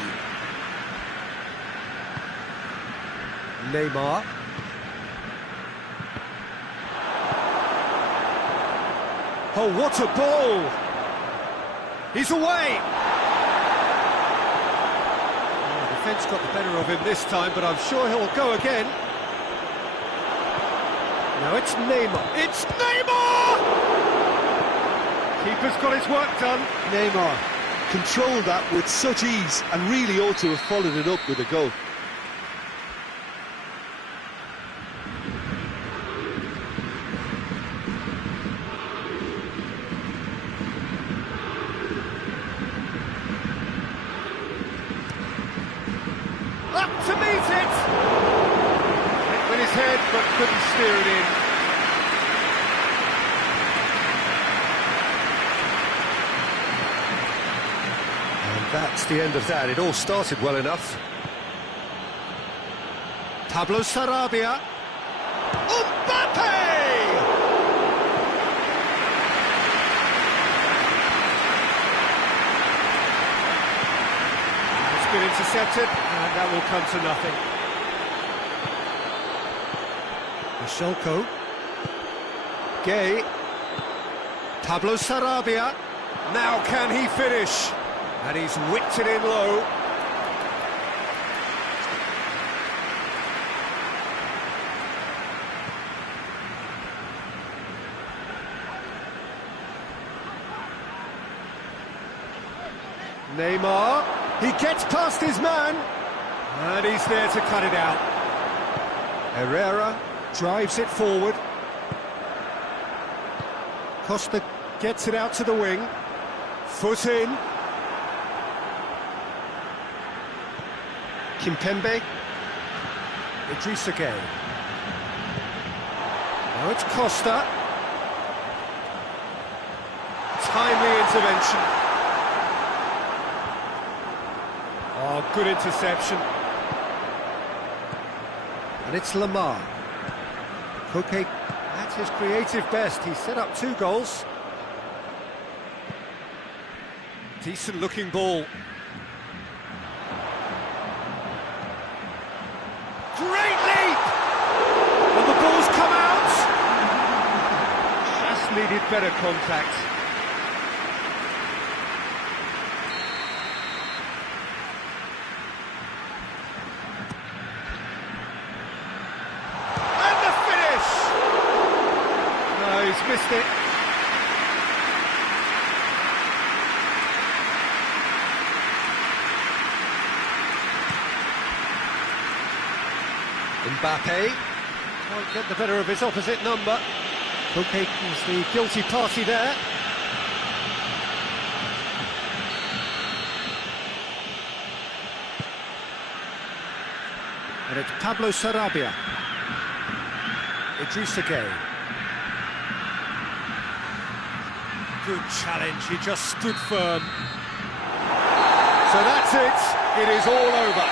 Neymar. Oh, what a ball! He's away! Oh, the defence got the better of him this time, but I'm sure he'll go again. Now it's Neymar. It's Neymar! Keeper's got his work done. Neymar controlled that with such ease and really ought to have followed it up with a goal. Up to meet it! Hit with his head, but couldn't steer it in. That's the end of that. It all started well enough. Pablo Sarabia. Mbappe! It's been intercepted, and that will come to nothing. Michelko. Gay. Pablo Sarabia. Now can he finish? And he's whipped it in low. Neymar, he gets past his man, and he's there to cut it out. Herrera drives it forward. Costa gets it out to the wing. Foot in. Kimpembe. Idrissa Gueye. Now it's Costa. Timely intervention. Oh, good interception. And it's Lamar. Koke at his creative best. He set up 2 goals. Decent looking ball. Great leap! And the ball's come out! Just needed better contact. And the finish! No, he's missed it. Mbappe can't get the better of his opposite number. Koke was the guilty party there. And it's Pablo Sarabia. Idrissa Gueye. Good challenge, he just stood firm. So that's it, it is all over.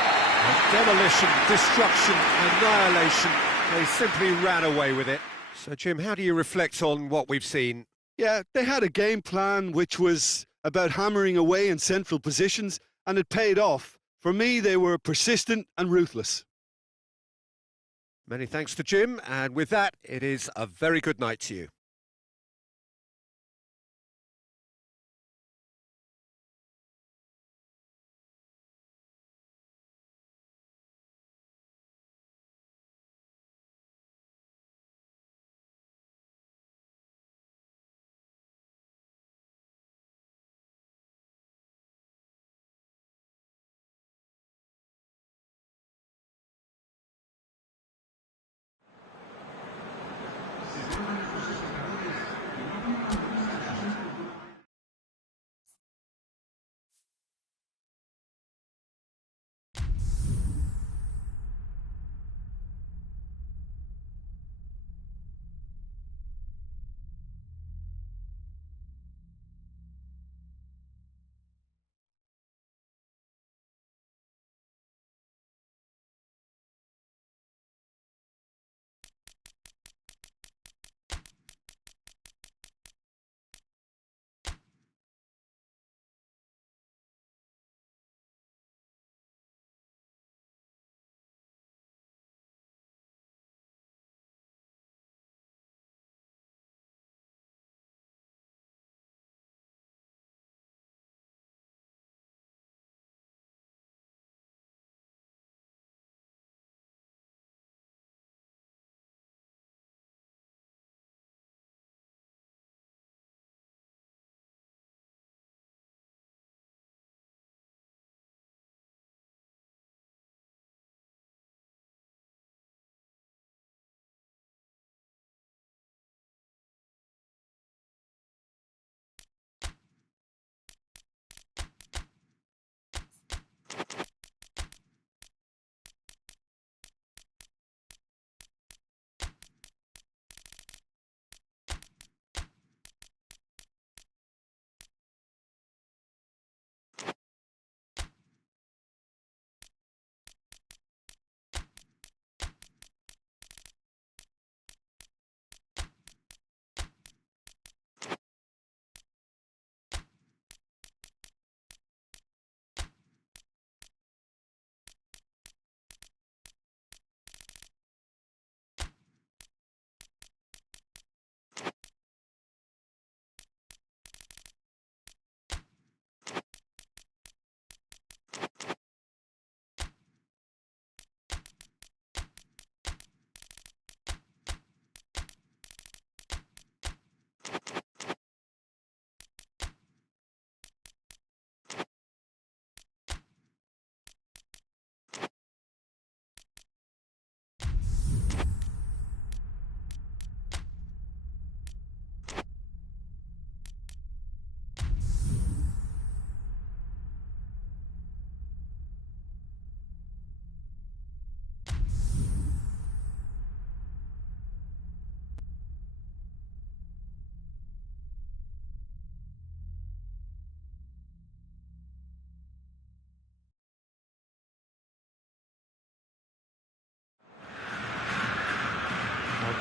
Demolition, destruction, annihilation. They simply ran away with it. So, Jim, how do you reflect on what we've seen? Yeah, they had a game plan which was about hammering away in central positions, and it paid off. For me, they were persistent and ruthless. Many thanks to Jim, and with that, it is a very good night to you.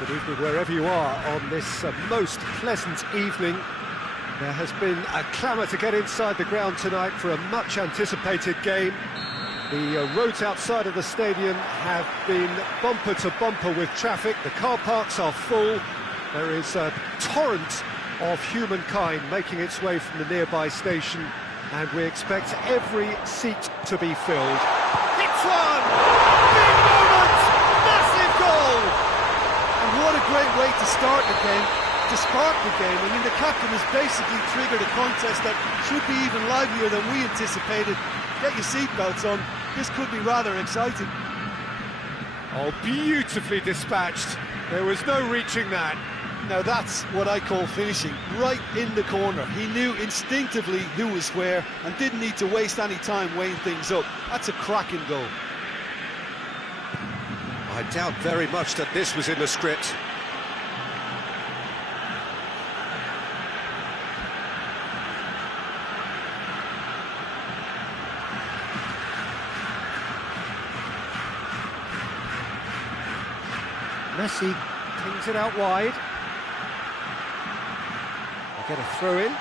Good evening wherever you are on this most pleasant evening. There has been a clamour to get inside the ground tonight for a much anticipated game. The roads outside of the stadium have been bumper to bumper with traffic. The car parks are full. There is a torrent of humankind making its way from the nearby station, and we expect every seat to be filled. It's one! Big moment! Massive goal! And what a great way to start the game, to spark the game. I mean, the captain has basically triggered a contest that should be even livelier than we anticipated. Get your seatbelts on, this could be rather exciting. Oh, beautifully dispatched. There was no reaching that. Now that's what I call finishing, right in the corner. He knew instinctively who was where and didn't need to waste any time weighing things up. That's a cracking goal. I doubt very much that this was in the script. Messi pings it out wide. They get a throw in.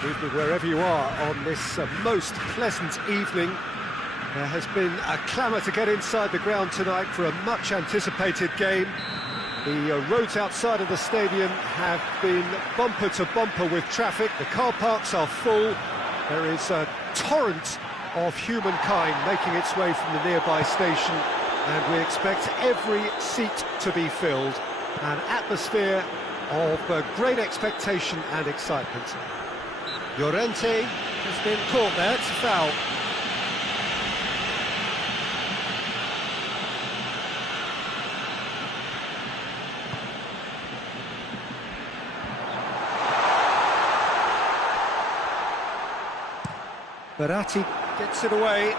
Good evening wherever you are on this most pleasant evening. There has been a clamour to get inside the ground tonight for a much anticipated game. The roads outside of the stadium have been bumper to bumper with traffic. The car parks are full. There is a torrent of humankind making its way from the nearby station, and we expect every seat to be filled. An atmosphere of great expectation and excitement. Llorente has been caught there, it's a foul. Verratti gets it away.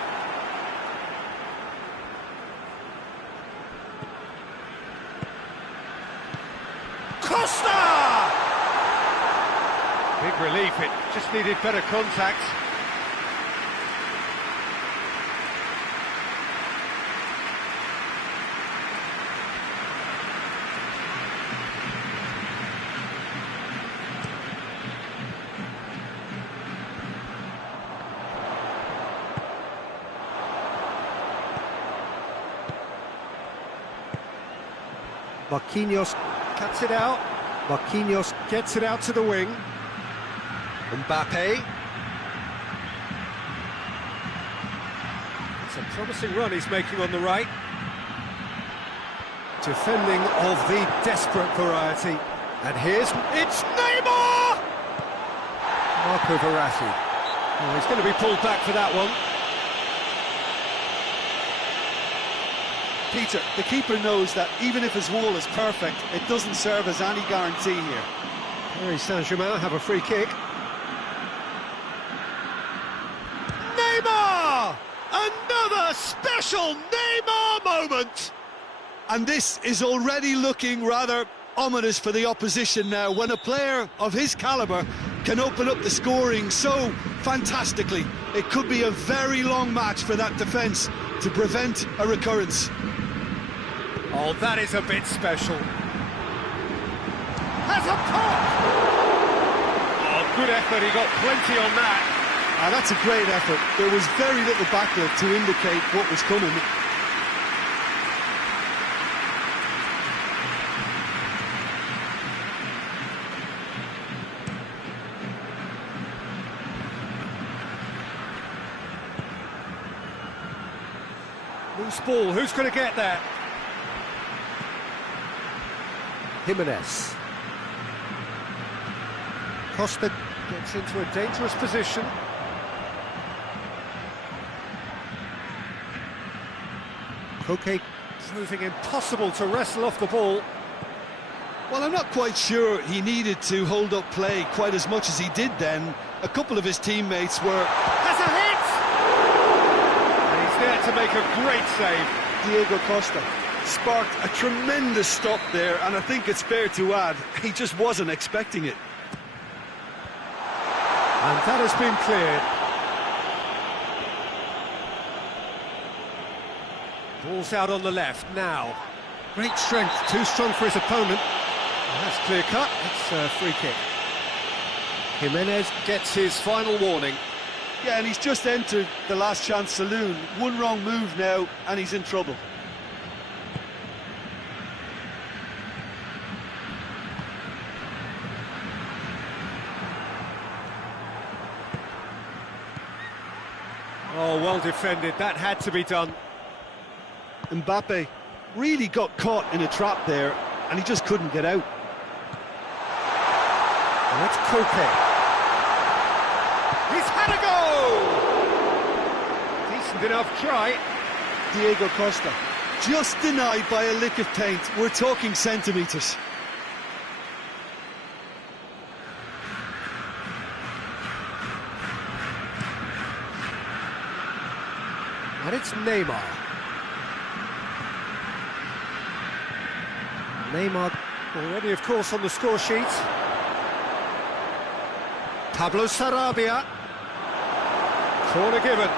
Costa! Big relief, it just needed better contact. Marquinhos cuts it out. Marquinhos gets it out to the wing. Mbappe. It's a promising run he's making on the right. Defending of the desperate variety. And it's Neymar! Marco Verratti. Oh, he's going to be pulled back for that one. Peter, the keeper knows that even if his wall is perfect, it doesn't serve as any guarantee here. Paris Saint-Germain have a free kick. Neymar! Another special Neymar moment! And this is already looking rather ominous for the opposition now, when a player of his calibre can open up the scoring so fantastically. It could be a very long match for that defence to prevent a recurrence. Oh, that is a bit special. Has a pop! Oh, good effort, he got plenty on that. That's a great effort. There was very little backlift to indicate what was coming. Loose ball, who's going to get that? Jimenez. Costa gets into a dangerous position. Koke proving impossible to wrestle off the ball. Well, I'm not quite sure he needed to hold up play quite as much as he did then. A couple of his teammates were... Has a hit! And he's there to make a great save. Diego Costa sparked a tremendous stop there, and I think it's fair to add, he just wasn't expecting it. And that has been cleared. Ball's out on the left now. Great strength, too strong for his opponent. And that's clear cut, it's a free kick. Jimenez gets his final warning. Yeah, and he's just entered the last chance saloon. One wrong move now, and he's in trouble. Oh, well defended, that had to be done. Mbappe really got caught in a trap there, and he just couldn't get out. And that's Koke. He's had a go! Decent enough try. Diego Costa just denied by a lick of paint. We're talking centimetres. And it's Neymar. Neymar already, of course, on the score sheet. Pablo Sarabia. Corner given.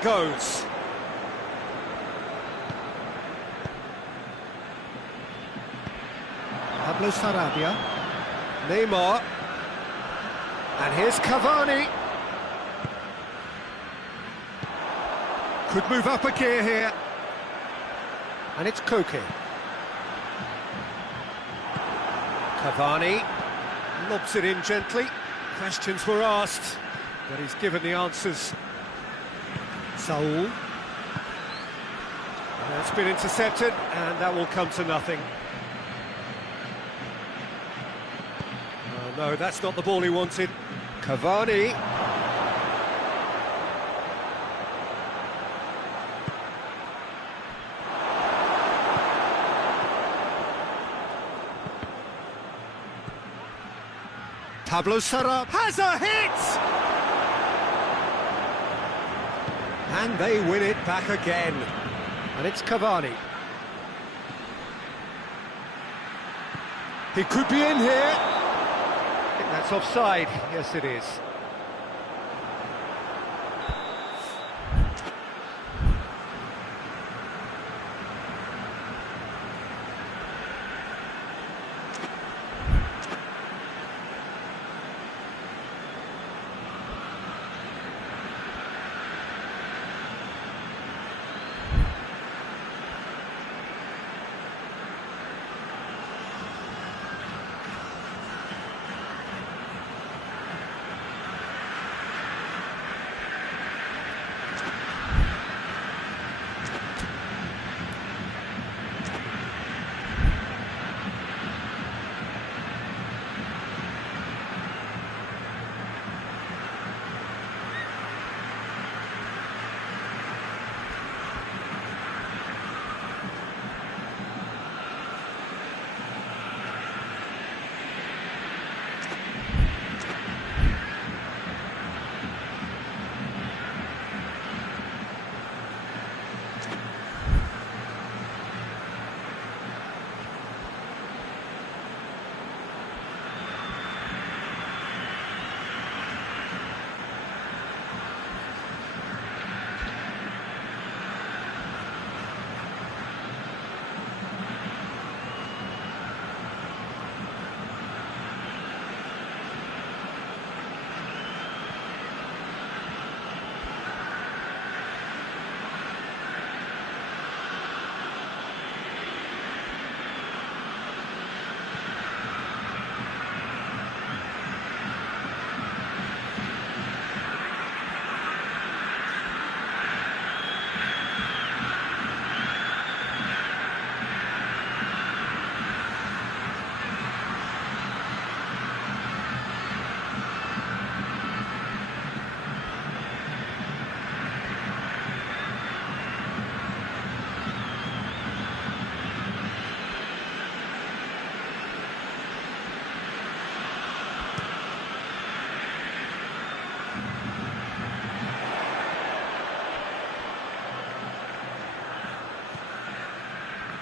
it goes. Pablo Sarabia. Neymar. And here's Cavani. Could move up a gear here. And it's Koke. Cavani lobs it in gently. Questions were asked, but he's given the answers. Saul. That's been intercepted, and that will come to nothing. Oh, no, that's not the ball he wanted. Cavani. Pablo Sarabia has a hit! And they win it back again. And it's Cavani. He could be in here. I think that's offside. Yes, it is.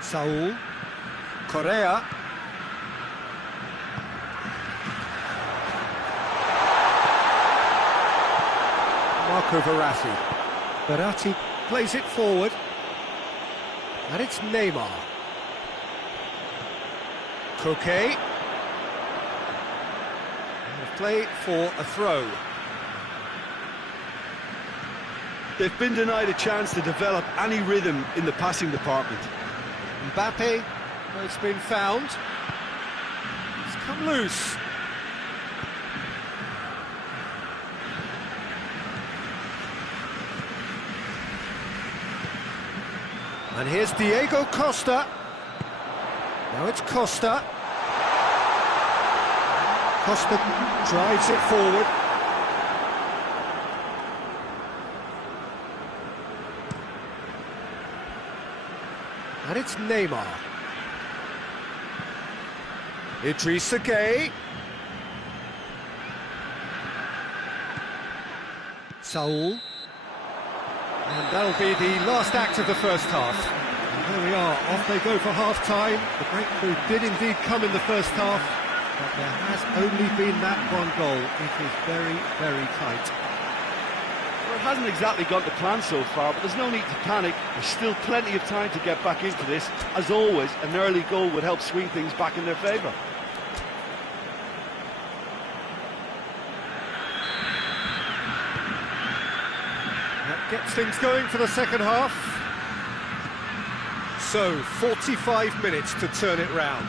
Saul. Correa. Marco Verratti. Verratti plays it forward. And it's Neymar. Koke. Play for a throw. They've been denied a chance to develop any rhythm in the passing department. Mbappe, well, it's been found. It's come loose. And here's Diego Costa. Now it's Costa. Costa drives it forward. And it's Neymar. Idrissa Gueye. Saul. And that'll be the last act of the first half. And there we are, off they go for half-time. The breakthrough did indeed come in the first half, but there has only been that one goal. It is very, very tight. it hasn't exactly gone to plan so far, but there's no need to panic. There's still plenty of time to get back into this. As always, an early goal would help swing things back in their favour. That gets things going for the second half. So, 45 minutes to turn it round.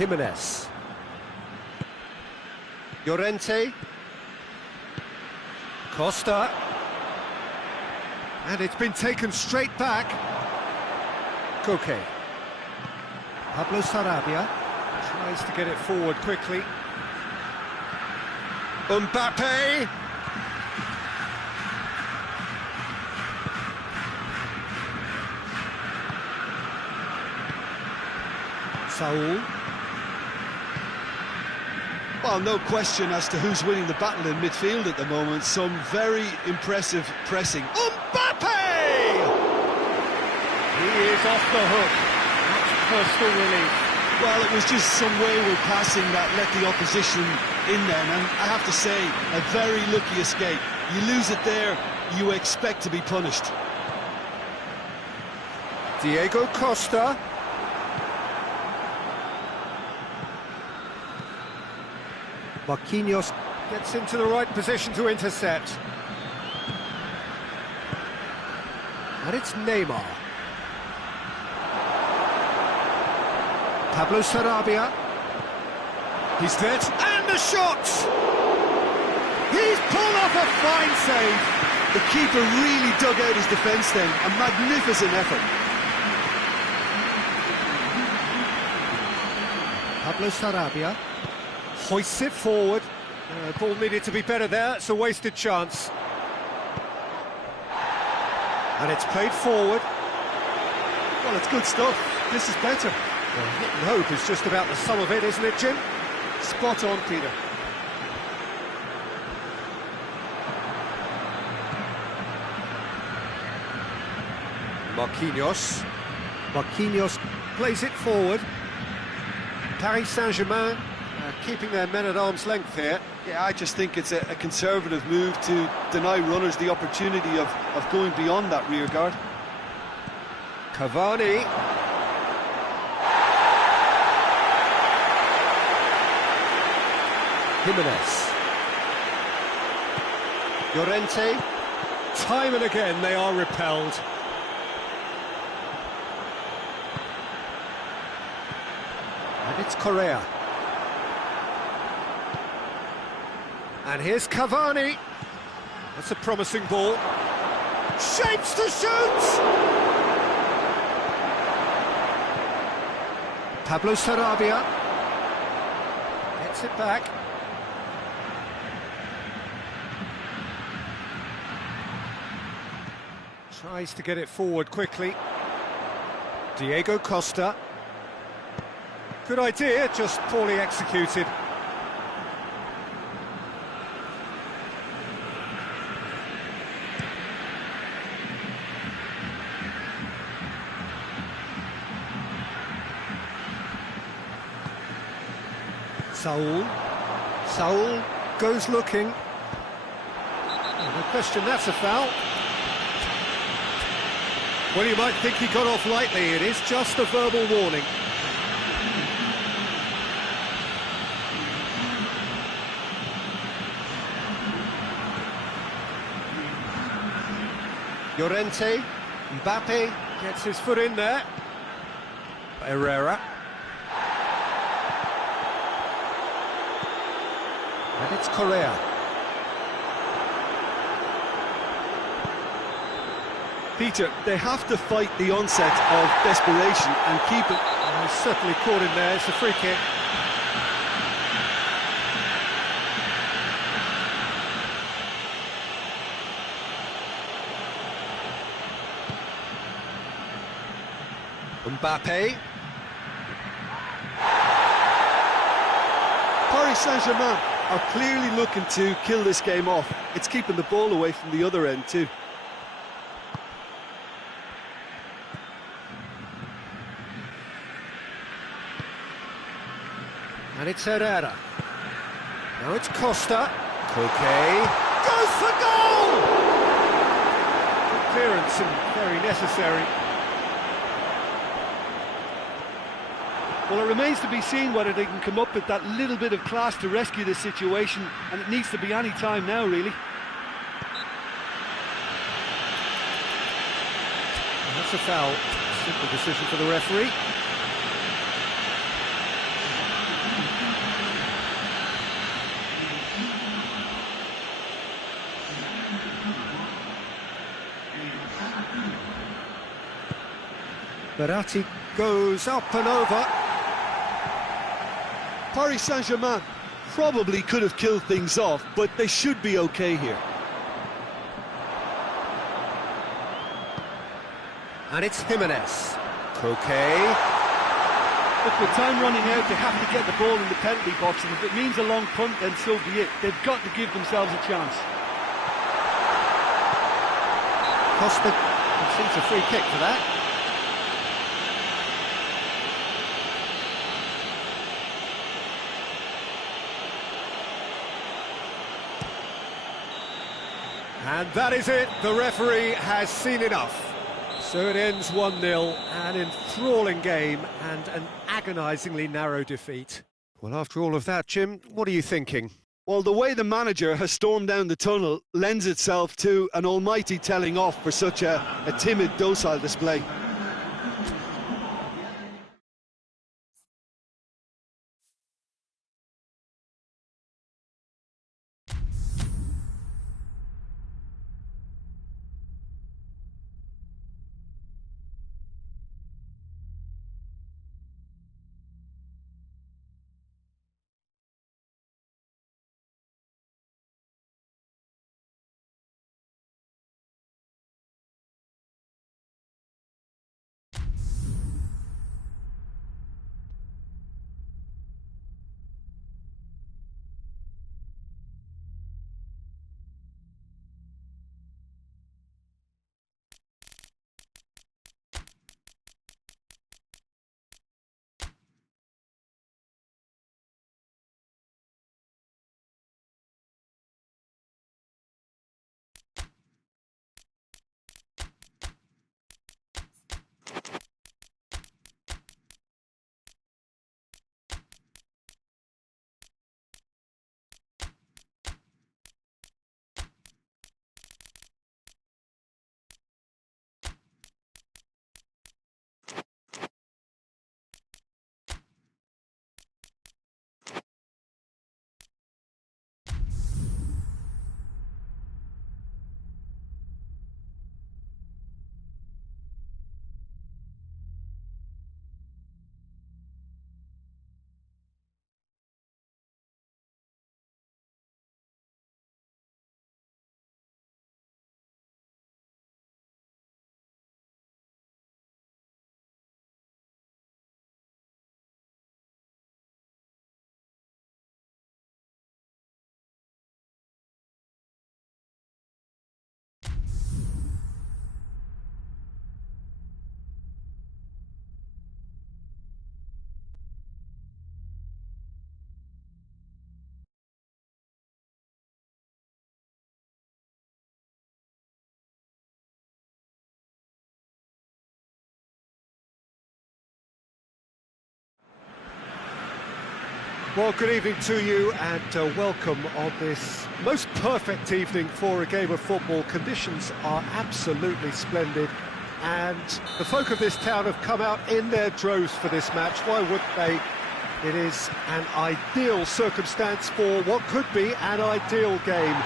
Jimenez. Llorente. Costa. And it's been taken straight back. Koke. Pablo Sarabia tries to get it forward quickly. Mbappe. Saul. Well, no question as to who's winning the battle in midfield at the moment. Some very impressive pressing. Mbappe! He is off the hook. That's personal relief. Well, it was just some wayward passing that let the opposition in then, and I have to say, a very lucky escape. You lose it there, you expect to be punished. Diego Costa. Marquinhos gets into the right position to intercept. And it's Neymar. Pablo Sarabia. He's dead. And the shot! He's pulled off a fine save. The keeper really dug out his defence then. A magnificent effort. Pablo Sarabia hoists it forward. Ball needed to be better there. It's a wasted chance. And it's played forward. Well, it's good stuff. This is better. Well, hit and hope is just about the sum of it, isn't it, Jim? Spot on, Peter. Marquinhos. Marquinhos plays it forward. Paris Saint-Germain keeping their men at arm's length here. Yeah, I just think it's a conservative move to deny runners the opportunity of going beyond that rear guard. Cavani. Jimenez. Llorente. Time and again they are repelled. And it's Correa. And here's Cavani. That's a promising ball. Shapes to shoot! Pablo Sarabia. Gets it back. Tries to get it forward quickly. Diego Costa. Good idea, just poorly executed. Saul goes looking. No question, that's a foul. Well, you might think he got off lightly. It is just a verbal warning. Llorente. Mbappe gets his foot in there. Herrera. And it's Correa. Peter, they have to fight the onset of desperation and keep it. Oh, he's certainly caught him there. It's a free kick. Mbappe. Paris Saint-Germain are clearly looking to kill this game off. It's keeping the ball away from the other end too. And it's Herrera. Now it's Costa. Koke goes for goal! Good clearance and very necessary. Well, it remains to be seen whether they can come up with that little bit of class to rescue this situation, and it needs to be any time now, really. And that's a foul. Simple decision for the referee. Verratti goes up and over. Paris Saint-Germain probably could have killed things off, but they should be okay here. And it's Jimenez. Koke. Look, with time running out, they have to get the ball in the penalty box, and if it means a long punt, then so be it. They've got to give themselves a chance. Costa concedes a free kick for that. And that is it, the referee has seen enough. So it ends 1-0, an enthralling game and an agonisingly narrow defeat. Well, after all of that, Jim, what are you thinking? Well, the way the manager has stormed down the tunnel lends itself to an almighty telling off for such a timid, docile display. Well, good evening to you and welcome on this most perfect evening for a game of football. Conditions are absolutely splendid and the folk of this town have come out in their droves for this match. Why wouldn't they? It is an ideal circumstance for what could be an ideal game.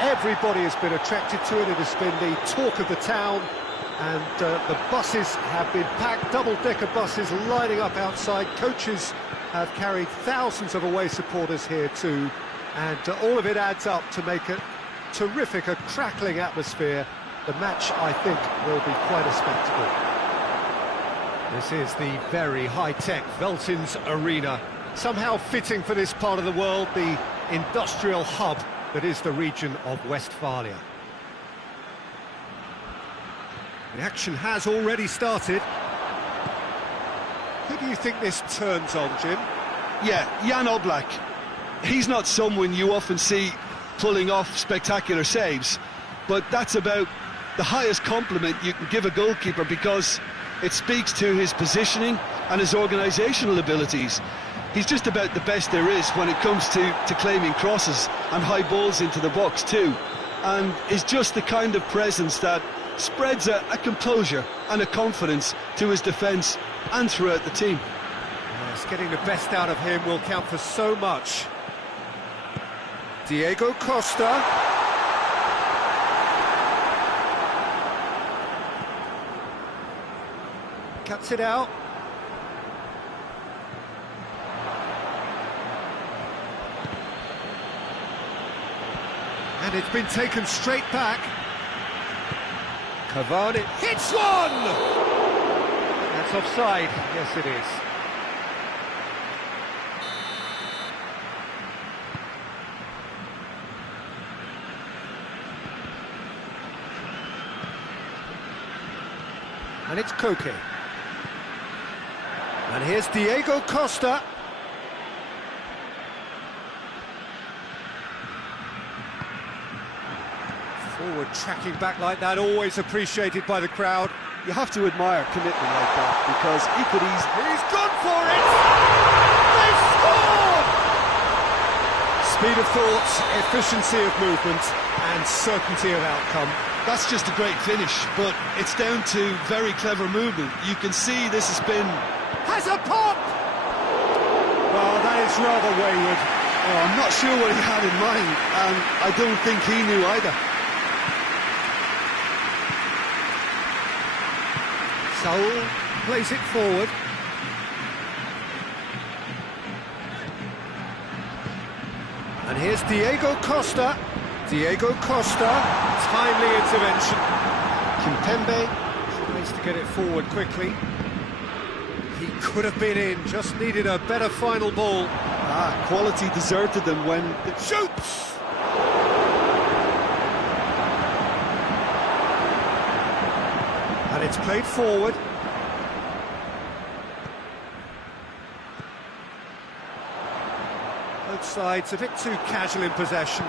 Everybody has been attracted to it. It has been the talk of the town and the buses have been packed, double-decker buses lining up outside. Coaches have carried thousands of away supporters here too, and all of it adds up to make a terrific, a crackling atmosphere. The match, I think, will be quite a spectacle. This is the very high-tech Veltins Arena, somehow fitting for this part of the world, the industrial hub that is the region of Westphalia. The action has already started. Who do you think this turns on, Jim? Yeah, Jan Oblak. He's not someone you often see pulling off spectacular saves, but that's about the highest compliment you can give a goalkeeper, because it speaks to his positioning and his organisational abilities. He's just about the best there is when it comes to claiming crosses and high balls into the box too, and is just the kind of presence that spreads a composure and a confidence to his defence and throughout the team. Yes, getting the best out of him will count for so much. Diego Costa. Cuts it out. And it's been taken straight back. Cavani hits one! That's offside. Yes, it is. And it's Koke. And here's Diego Costa. Forward tracking back like that, always appreciated by the crowd. You have to admire commitment like that, because he could easily... He's gone for it! They've scored! Speed of thought, efficiency of movement, and certainty of outcome. That's just a great finish, but it's down to very clever movement. You can see this has been... Has a pop! Well, that is rather wayward. Oh, I'm not sure what he had in mind, and I don't think he knew either. Saul plays it forward. And here's Diego Costa. Diego Costa, timely intervention. Kimpembe tries to get it forward quickly. He could have been in, just needed a better final ball. Quality deserted them when It shoots! And it's played forward. Both sides a bit too casual in possession.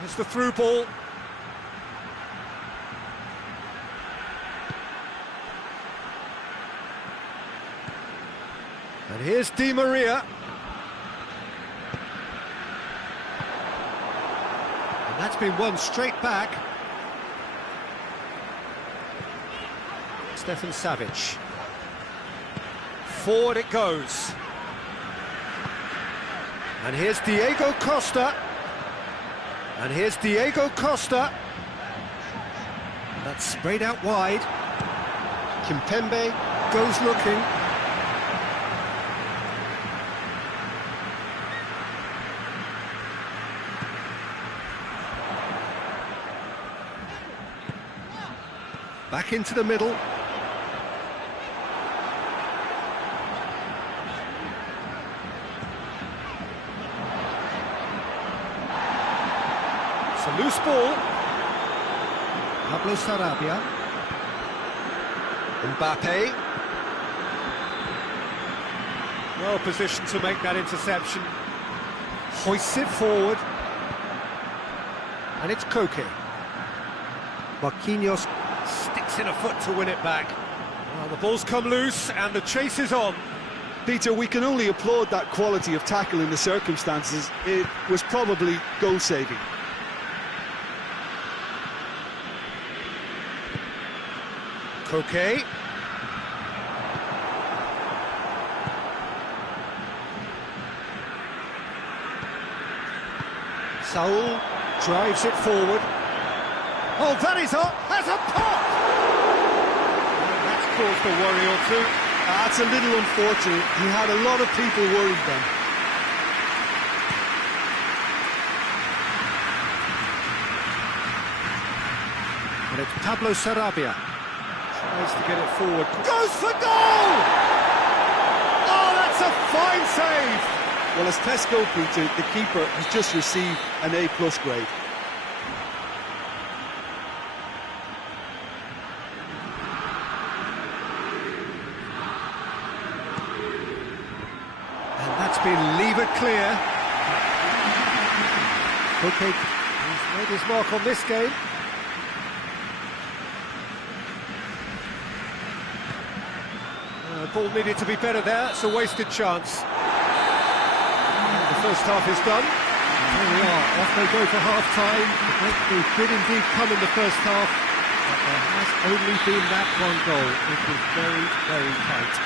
Here's the through ball. And here's Di Maria. And that's been won straight back. Stefan Savic. Forward it goes. And here's Diego Costa. And here's Diego Costa. That's sprayed out wide. Kimpembe goes looking. Back into the middle. It's a loose ball. Pablo Sarabia. Mbappe. Well positioned to make that interception. Hoists it forward. And it's Koke. Marquinhos sticks in a foot to win it back. Well, the ball's come loose and the chase is on. Peter, we can only applaud that quality of tackle in the circumstances. It was probably goal-saving. Koke. Saul drives it forward. Oh, that is up, has a pop! And that's caused a worry or two. That's a little unfortunate. He had a lot of people worried then. And it's Pablo Sarabia. Tries to get it forward. Goes for goal! Oh, that's a fine save! Well, as Tesco, Peter, the keeper has just received an A+ grade. clear. Okay, he's made his mark on this game. Ball needed to be better there, it's a wasted chance. And the first half is done. Here we are, off they go for half-time. The breakthrough did indeed come in the first half, but there has only been that one goal. It was very, very tight.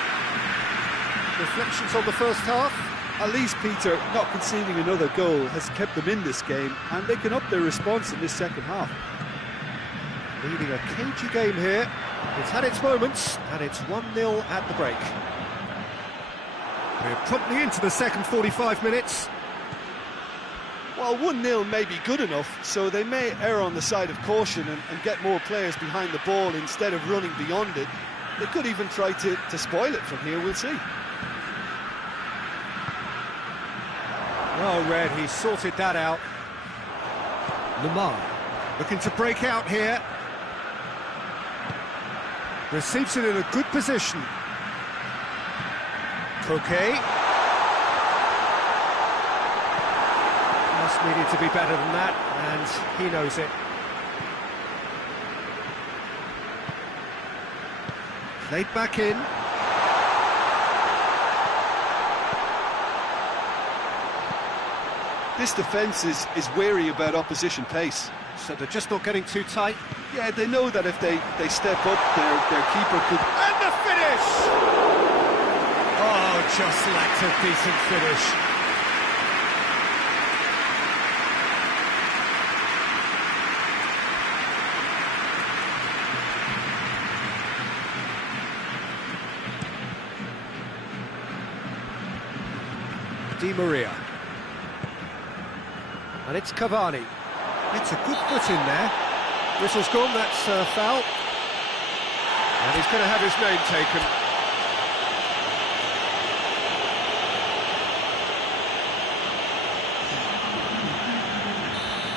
Reflections on the first half? At least, Peter, not conceding another goal has kept them in this game, and they can up their response in this second half. Leading a cagey game here. It's had its moments, and it's 1-0 at the break. We're promptly into the second 45 minutes. Well, 1-0 may be good enough, so they may err on the side of caution and get more players behind the ball instead of running beyond it. They could even try to spoil it from here, we'll see. Well read, he sorted that out. Lamar looking to break out here. Receives it in a good position. Coquet. Just needed to be better than that, and he knows it. Played back in. This defence is wary about opposition pace. So they're just not getting too tight. Yeah, they know that if they step up, their keeper could... And the finish! Oh, just lacked a decent finish. Di Maria. And it's Cavani. It's a good foot in there. Whistle's gone, that's foul. And he's going to have his name taken.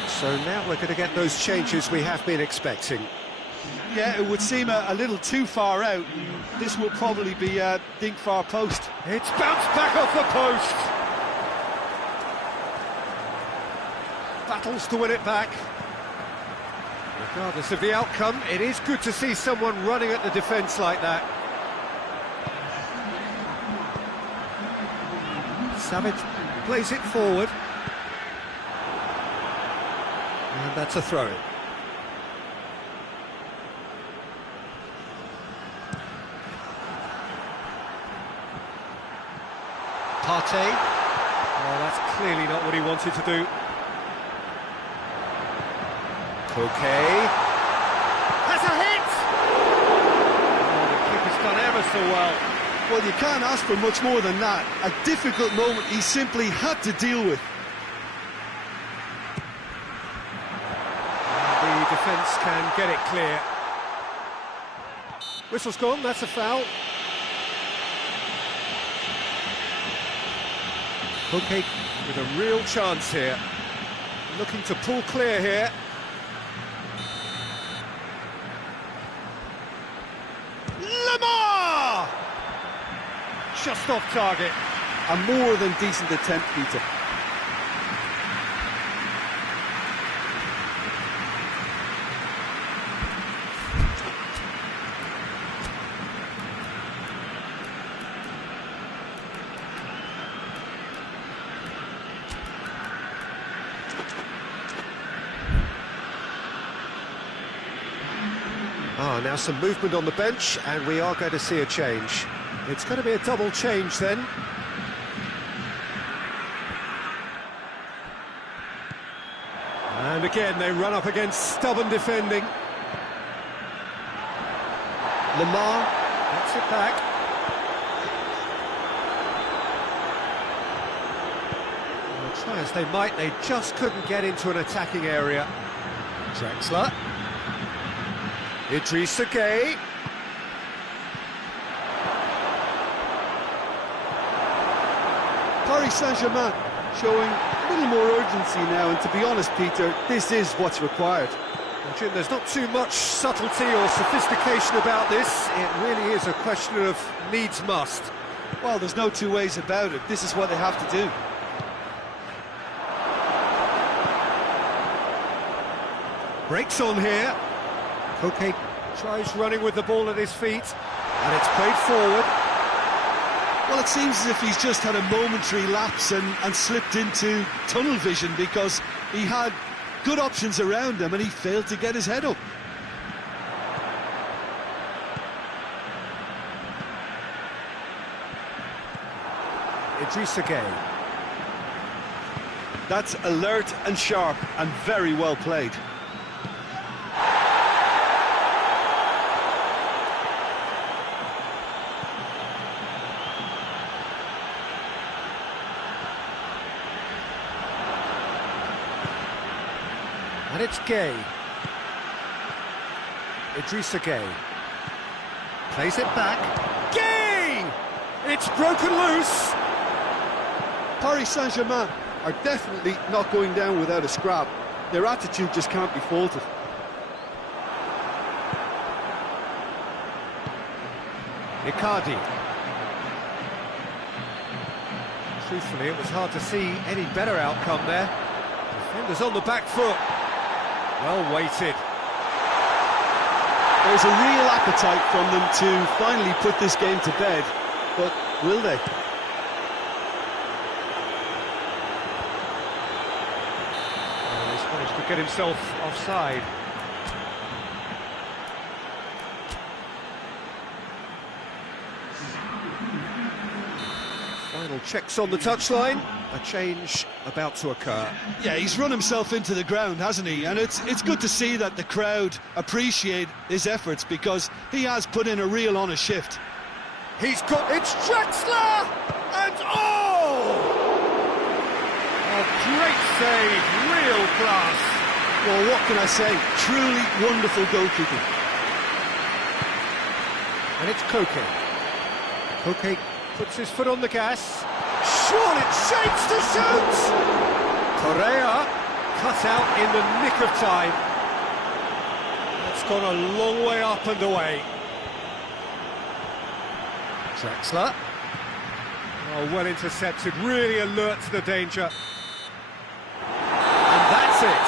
So now we're going to get those changes we have been expecting. Yeah, it would seem a little too far out. This will probably be a dink far post. It's bounced back off the post. Battles to win it back. Regardless of the outcome, it is good to see someone running at the defence like that. Savage plays it forward. And that's a throw-in. Partey. Oh, that's clearly not what he wanted to do. Coquet has a hit! Oh, the keeper's done ever so well. Well, you can't ask for much more than that. A difficult moment he simply had to deal with. And the defence can get it clear. Whistle's gone, that's a foul. Coquet with a real chance here. Looking to pull clear here. Lamar! Just off target. A more than decent attempt, Peter. Now some movement on the bench, and we are going to see a change. It's going to be a double change then. And again, they run up against stubborn defending. Lamar gets it back. Well, try as they might, they just couldn't get into an attacking area. Drexler. Idrissa Gueye. Paris Saint-Germain showing a little more urgency now, and to be honest, Peter, this is what's required. Well, Jim, there's not too much subtlety or sophistication about this. It really is a question of needs must. Well, there's no two ways about it. This is what they have to do. Breaks on here. Koke tries running with the ball at his feet, and it's played forward. Well, it seems as if he's just had a momentary lapse and slipped into tunnel vision, because he had good options around him and he failed to get his head up. Idrissa Gueye. That's alert and sharp and very well played. And it's Gueye. Idrissa Gueye. Plays it back. Gueye! It's broken loose! Paris Saint-Germain are definitely not going down without a scrap. Their attitude just can't be faulted. Icardi. Truthfully, it was hard to see any better outcome there. Defenders on the back foot. Well weighted. There's a real appetite from them to finally put this game to bed, but will they? He's managed to get himself offside. Final checks on the touchline. A change about to occur. Yeah, he's run himself into the ground, hasn't he? And it's good to see that the crowd appreciate his efforts, because he has put in a real honest shift. He's got... It's Drexler! And oh! A great save, real class. Well, what can I say? Truly wonderful goalkeeping. And it's Koke. Koke puts his foot on the gas. Sean, it shapes to shoot! Correa cut out in the nick of time. That's gone a long way up and away. Drexler. Oh, well intercepted, really alert to the danger. And that's it.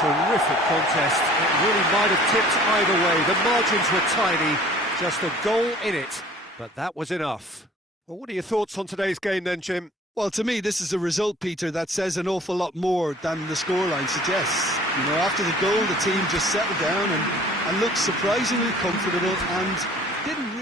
Terrific contest. It really might have tipped either way. The margins were tiny, just a goal in it, but that was enough. Well, what are your thoughts on today's game then, Jim? Well, to me, this is a result, Peter, that says an awful lot more than the scoreline suggests. You know, after the goal, the team just settled down and looked surprisingly comfortable and didn't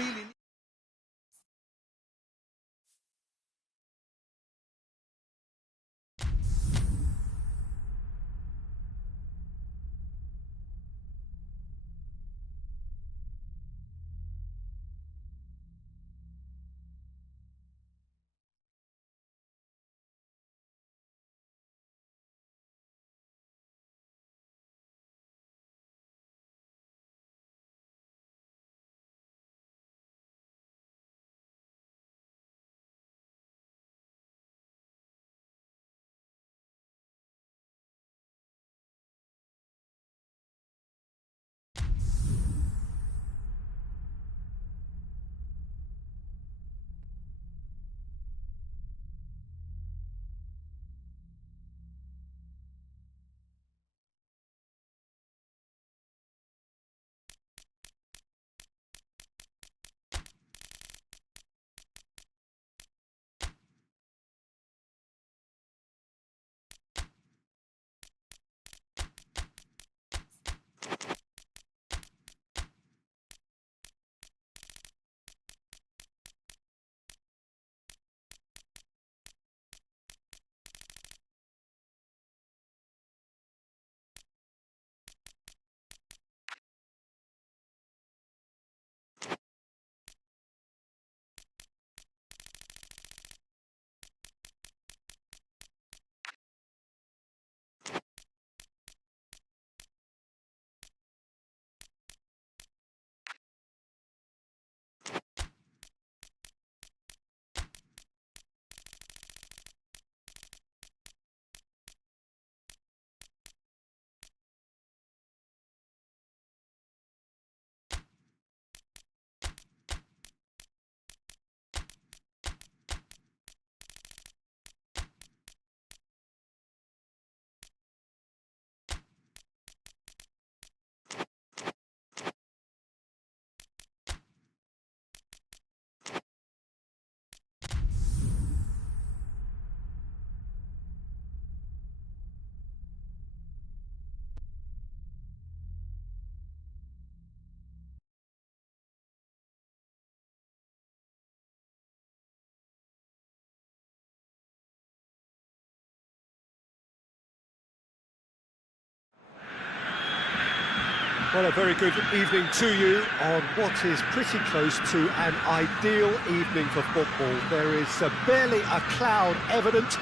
Well, a very good evening to you on what is pretty close to an ideal evening for football. There is barely a cloud evident.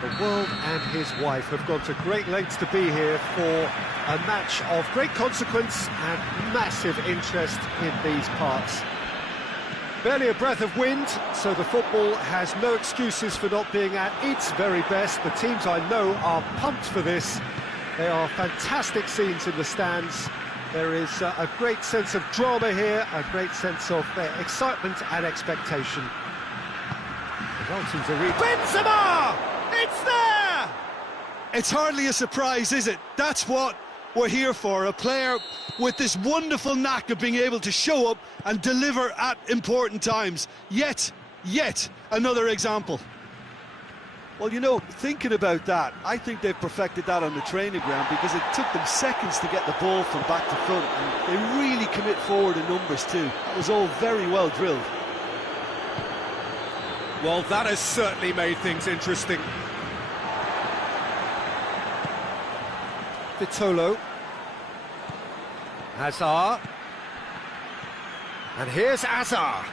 The world and his wife have gone to great lengths to be here for a match of great consequence and massive interest in these parts. Barely a breath of wind, so the football has no excuses for not being at its very best. The teams I know are pumped for this. They are fantastic scenes in the stands. There is a great sense of drama here, a great sense of excitement and expectation. Benzema! It's there! It's hardly a surprise, is it? That's what we're here for, a player with this wonderful knack of being able to show up and deliver at important times. Yet another example. Well, you know, thinking about that, I think they've perfected that on the training ground because it took them seconds to get the ball from back to front, and they really commit forward in numbers too. It was all very well drilled. Well, that has certainly made things interesting. Vitolo. Hazard. And here's Hazard.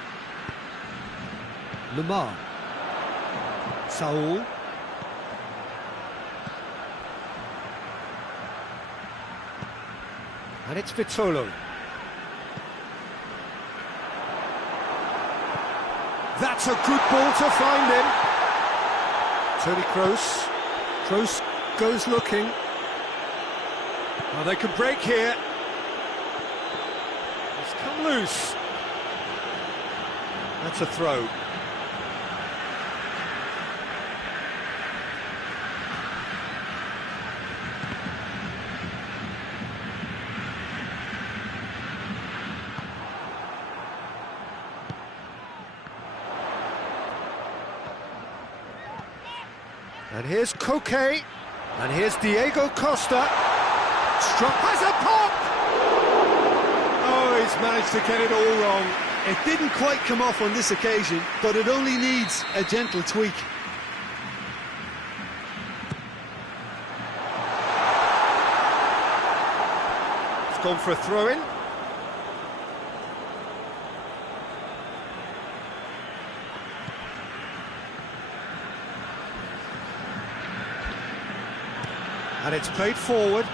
Lemar. Saul. And it's Vitolo. That's a good ball to find him. Tony Kroos. Kroos goes looking. Well, they can break here. It's come loose. That's a throw. And here's Koke, and here's Diego Costa. Strong has a pop! Oh, he's managed to get it all wrong. It didn't quite come off on this occasion, but it only needs a gentle tweak. It's gone for a throw-in. And it's played forward.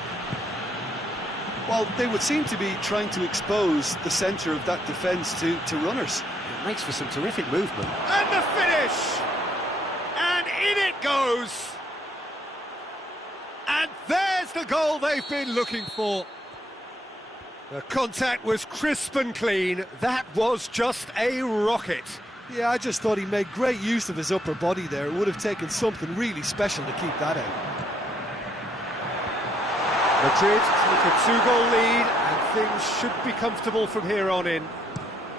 Well, they would seem to be trying to expose the centre of that defence to runners. It makes for some terrific movement. And the finish! And in it goes! And there's the goal they've been looking for. The contact was crisp and clean. That was just a rocket. Yeah, I just thought he made great use of his upper body there. It would have taken something really special to keep that out. Madrid take a 2-goal lead, and things should be comfortable from here on in.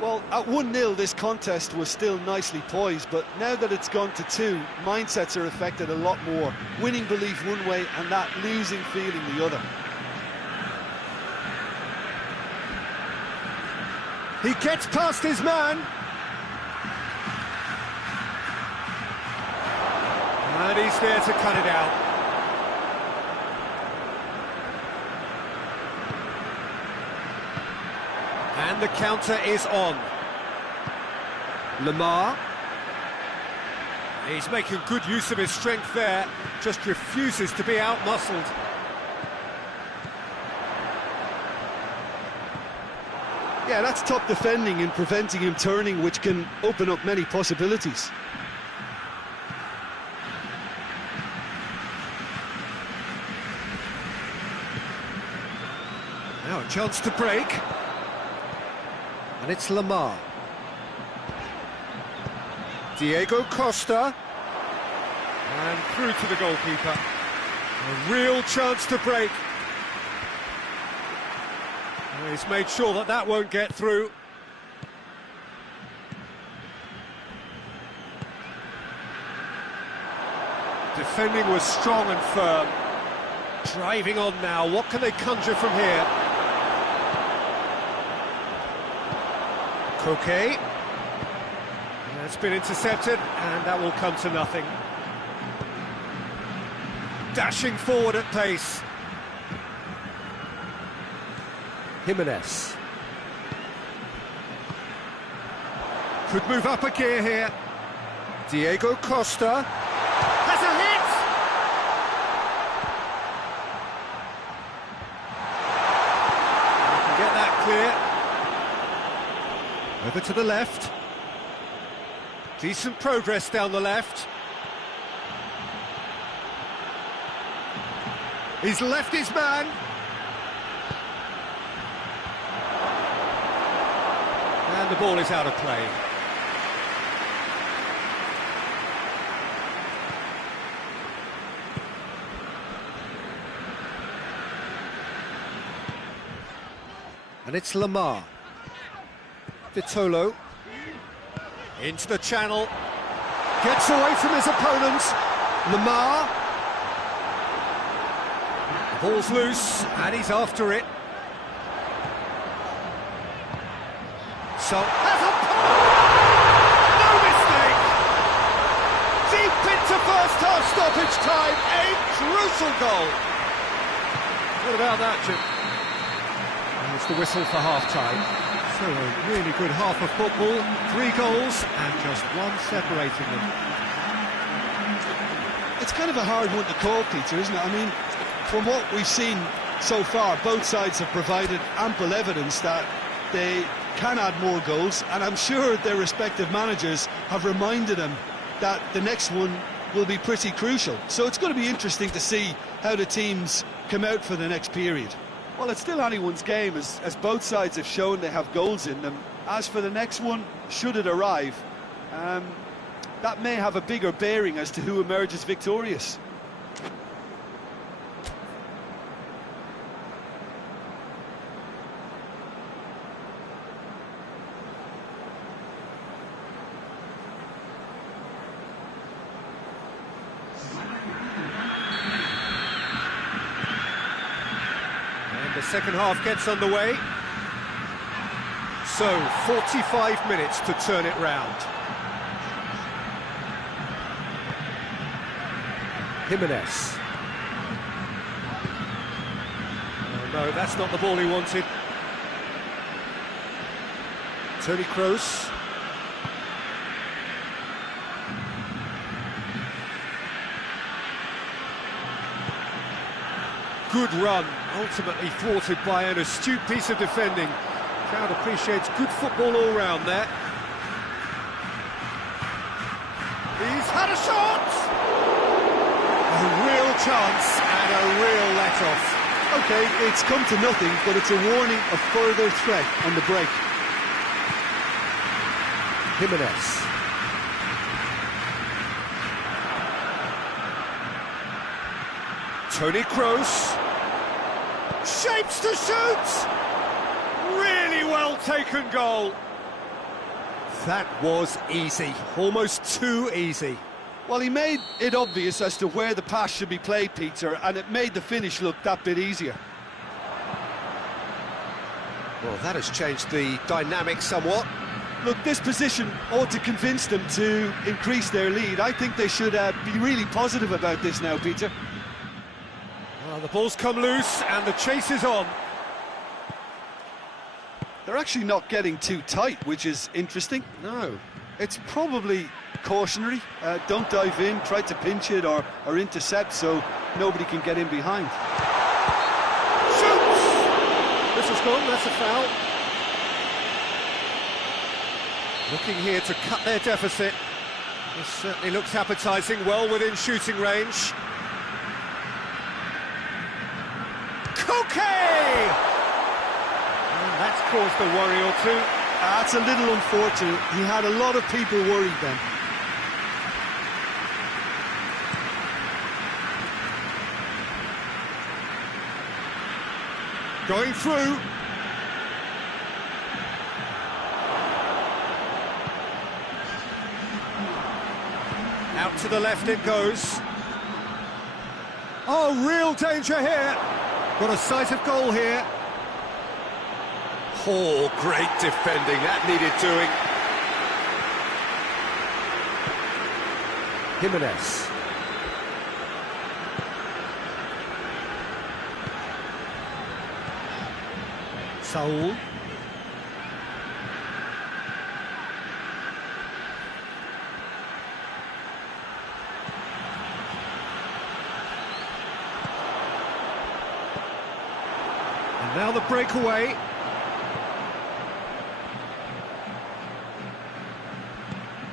Well, at 1-0 this contest was still nicely poised, but now that it's gone to 2, mindsets are affected a lot more. Winning belief one way and that losing feeling the other. He gets past his man. And he's there to cut it out. And the counter is on. Lemar. He's making good use of his strength there, just refuses to be out-muscled. Yeah, that's top defending and preventing him turning, which can open up many possibilities. Now a chance to break. And it's Lemar. Diego Costa. And through to the goalkeeper. A real chance to break. Well, he's made sure that that won't get through. Defending was strong and firm. Driving on now. What can they conjure from here? Koke. It's been intercepted, and that will come to nothing. Dashing forward at pace. Jimenez. Could move up a gear here. Diego Costa. Has a hit! Can get that clear. Over to the left. Decent progress down the left. He's left his man. And the ball is out of play. And it's Lamar. Vitolo. Into the channel. Gets away from his opponents. Lamar. The ball's loose, and he's after it. So, has a... No mistake! Deep into first half stoppage time, a crucial goal. What about that, Jim? It's the whistle for half-time. So a really good half of football, 3 goals and just one separating them. It's kind of a hard one to call, Peter, isn't it? I mean, from what we've seen so far, both sides have provided ample evidence that they can add more goals, and I'm sure their respective managers have reminded them that the next one will be pretty crucial. So it's going to be interesting to see how the teams come out for the next period. Well, it's still anyone's game, as both sides have shown they have goals in them. As for the next one, should it arrive, that may have a bigger bearing as to who emerges victorious. The second half gets underway. So, 45 minutes to turn it round. Jimenez. Oh, no, that's not the ball he wanted. Toni Kroos. Good run, ultimately thwarted by an astute piece of defending. Crowd appreciates good football all round there. He's had a shot! A real chance and a real let-off. OK, it's come to nothing, but it's a warning of further threat on the break. Jimenez. Toni Kroos. Shapes to shoot! Really well taken goal. That was easy, almost too easy. Well, he made it obvious as to where the pass should be played, Peter, and it made the finish look that bit easier. Well, that has changed the dynamic somewhat. Look, this position ought to convince them to increase their lead. I think they should be really positive about this now, Peter. Well, the ball's come loose and the chase is on. They're actually not getting too tight, which is interesting. No. It's probably cautionary. Don't dive in, try to pinch it or intercept so nobody can get in behind. Shoots! This has gone, that's a foul. Looking here to cut their deficit. This certainly looks appetising, well within shooting range. And that's caused a worry or two. That's a little unfortunate. He had a lot of people worried then. Going through. Out to the left it goes. Oh, real danger here. Got a sight of goal here. Oh, great defending. That needed doing. Jimenez. Saul. And now the breakaway.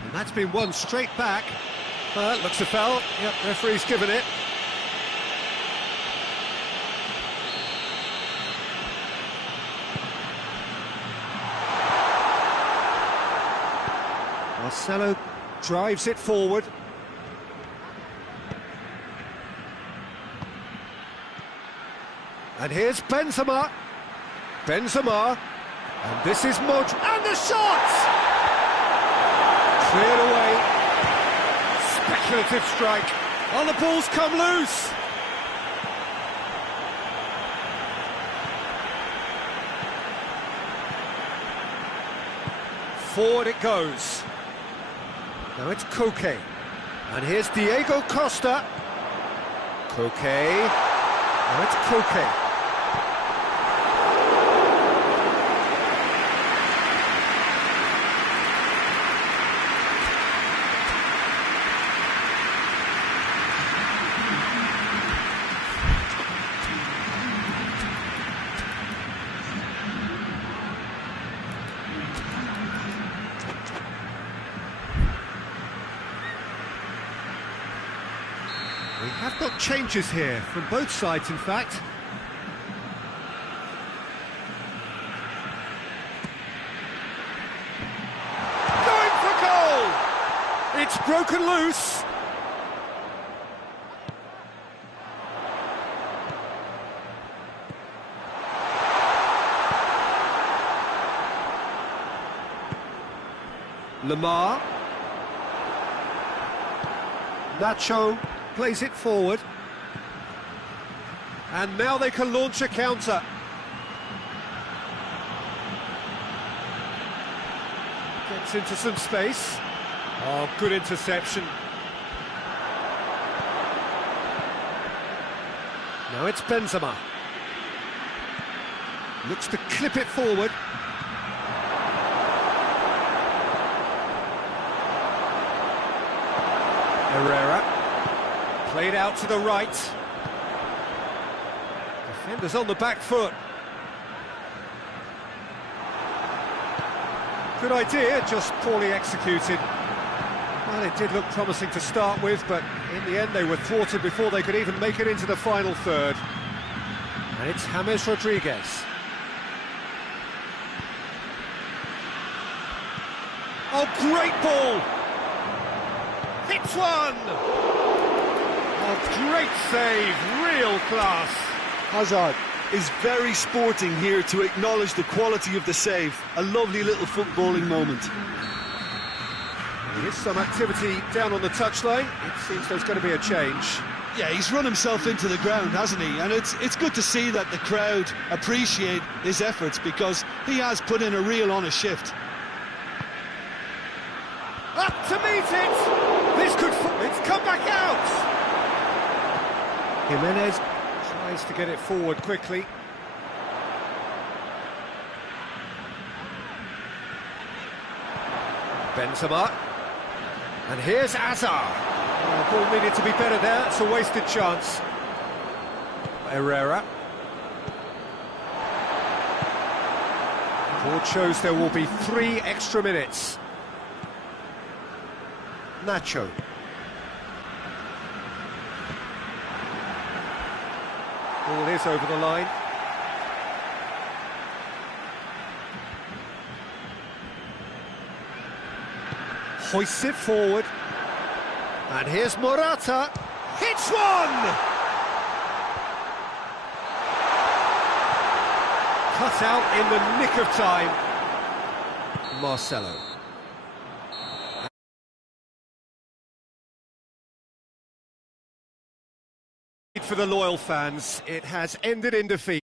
And that's been won straight back. Looks a foul. Yep, referee's given it. Marcelo drives it forward. And here's Benzema. Benzema. And this is Mod. And the shot! Cleared away. Speculative strike. Oh, the ball's come loose. Forward it goes. Now it's Koke. And here's Diego Costa. Koke. Now it's Koke. We have got changes here, from both sides in fact. Going for goal! It's broken loose. Lamar. Nacho plays it forward. And now they can launch a counter. Gets into some space. Oh, good interception. Now it's Benzema. Looks to clip it forward. Herrera. Played out to the right. Defenders on the back foot. Good idea, just poorly executed. Well, it did look promising to start with, but in the end they were thwarted before they could even make it into the final third. And it's James Rodriguez. Oh, great ball! Hits one! Oh, great save, real class. Hazard is very sporting here to acknowledge the quality of the save. A lovely little footballing moment. There is some activity down on the touchline. It seems there's going to be a change. Yeah, he's run himself into the ground, hasn't he? And it's good to see that the crowd appreciate his efforts, because he has put in a real honest shift. Up to meet it! This could... It's come back out! Jimenez tries to get it forward quickly. Benzema. And here's Hazard. Oh, ball needed to be better there. It's a wasted chance. Herrera. Board shows there will be 3 extra minutes. Nacho. Ball is over the line. Hoists it forward. And here's Morata. Hits one! Cut out in the nick of time. Marcelo. For the loyal fans, it has ended in defeat.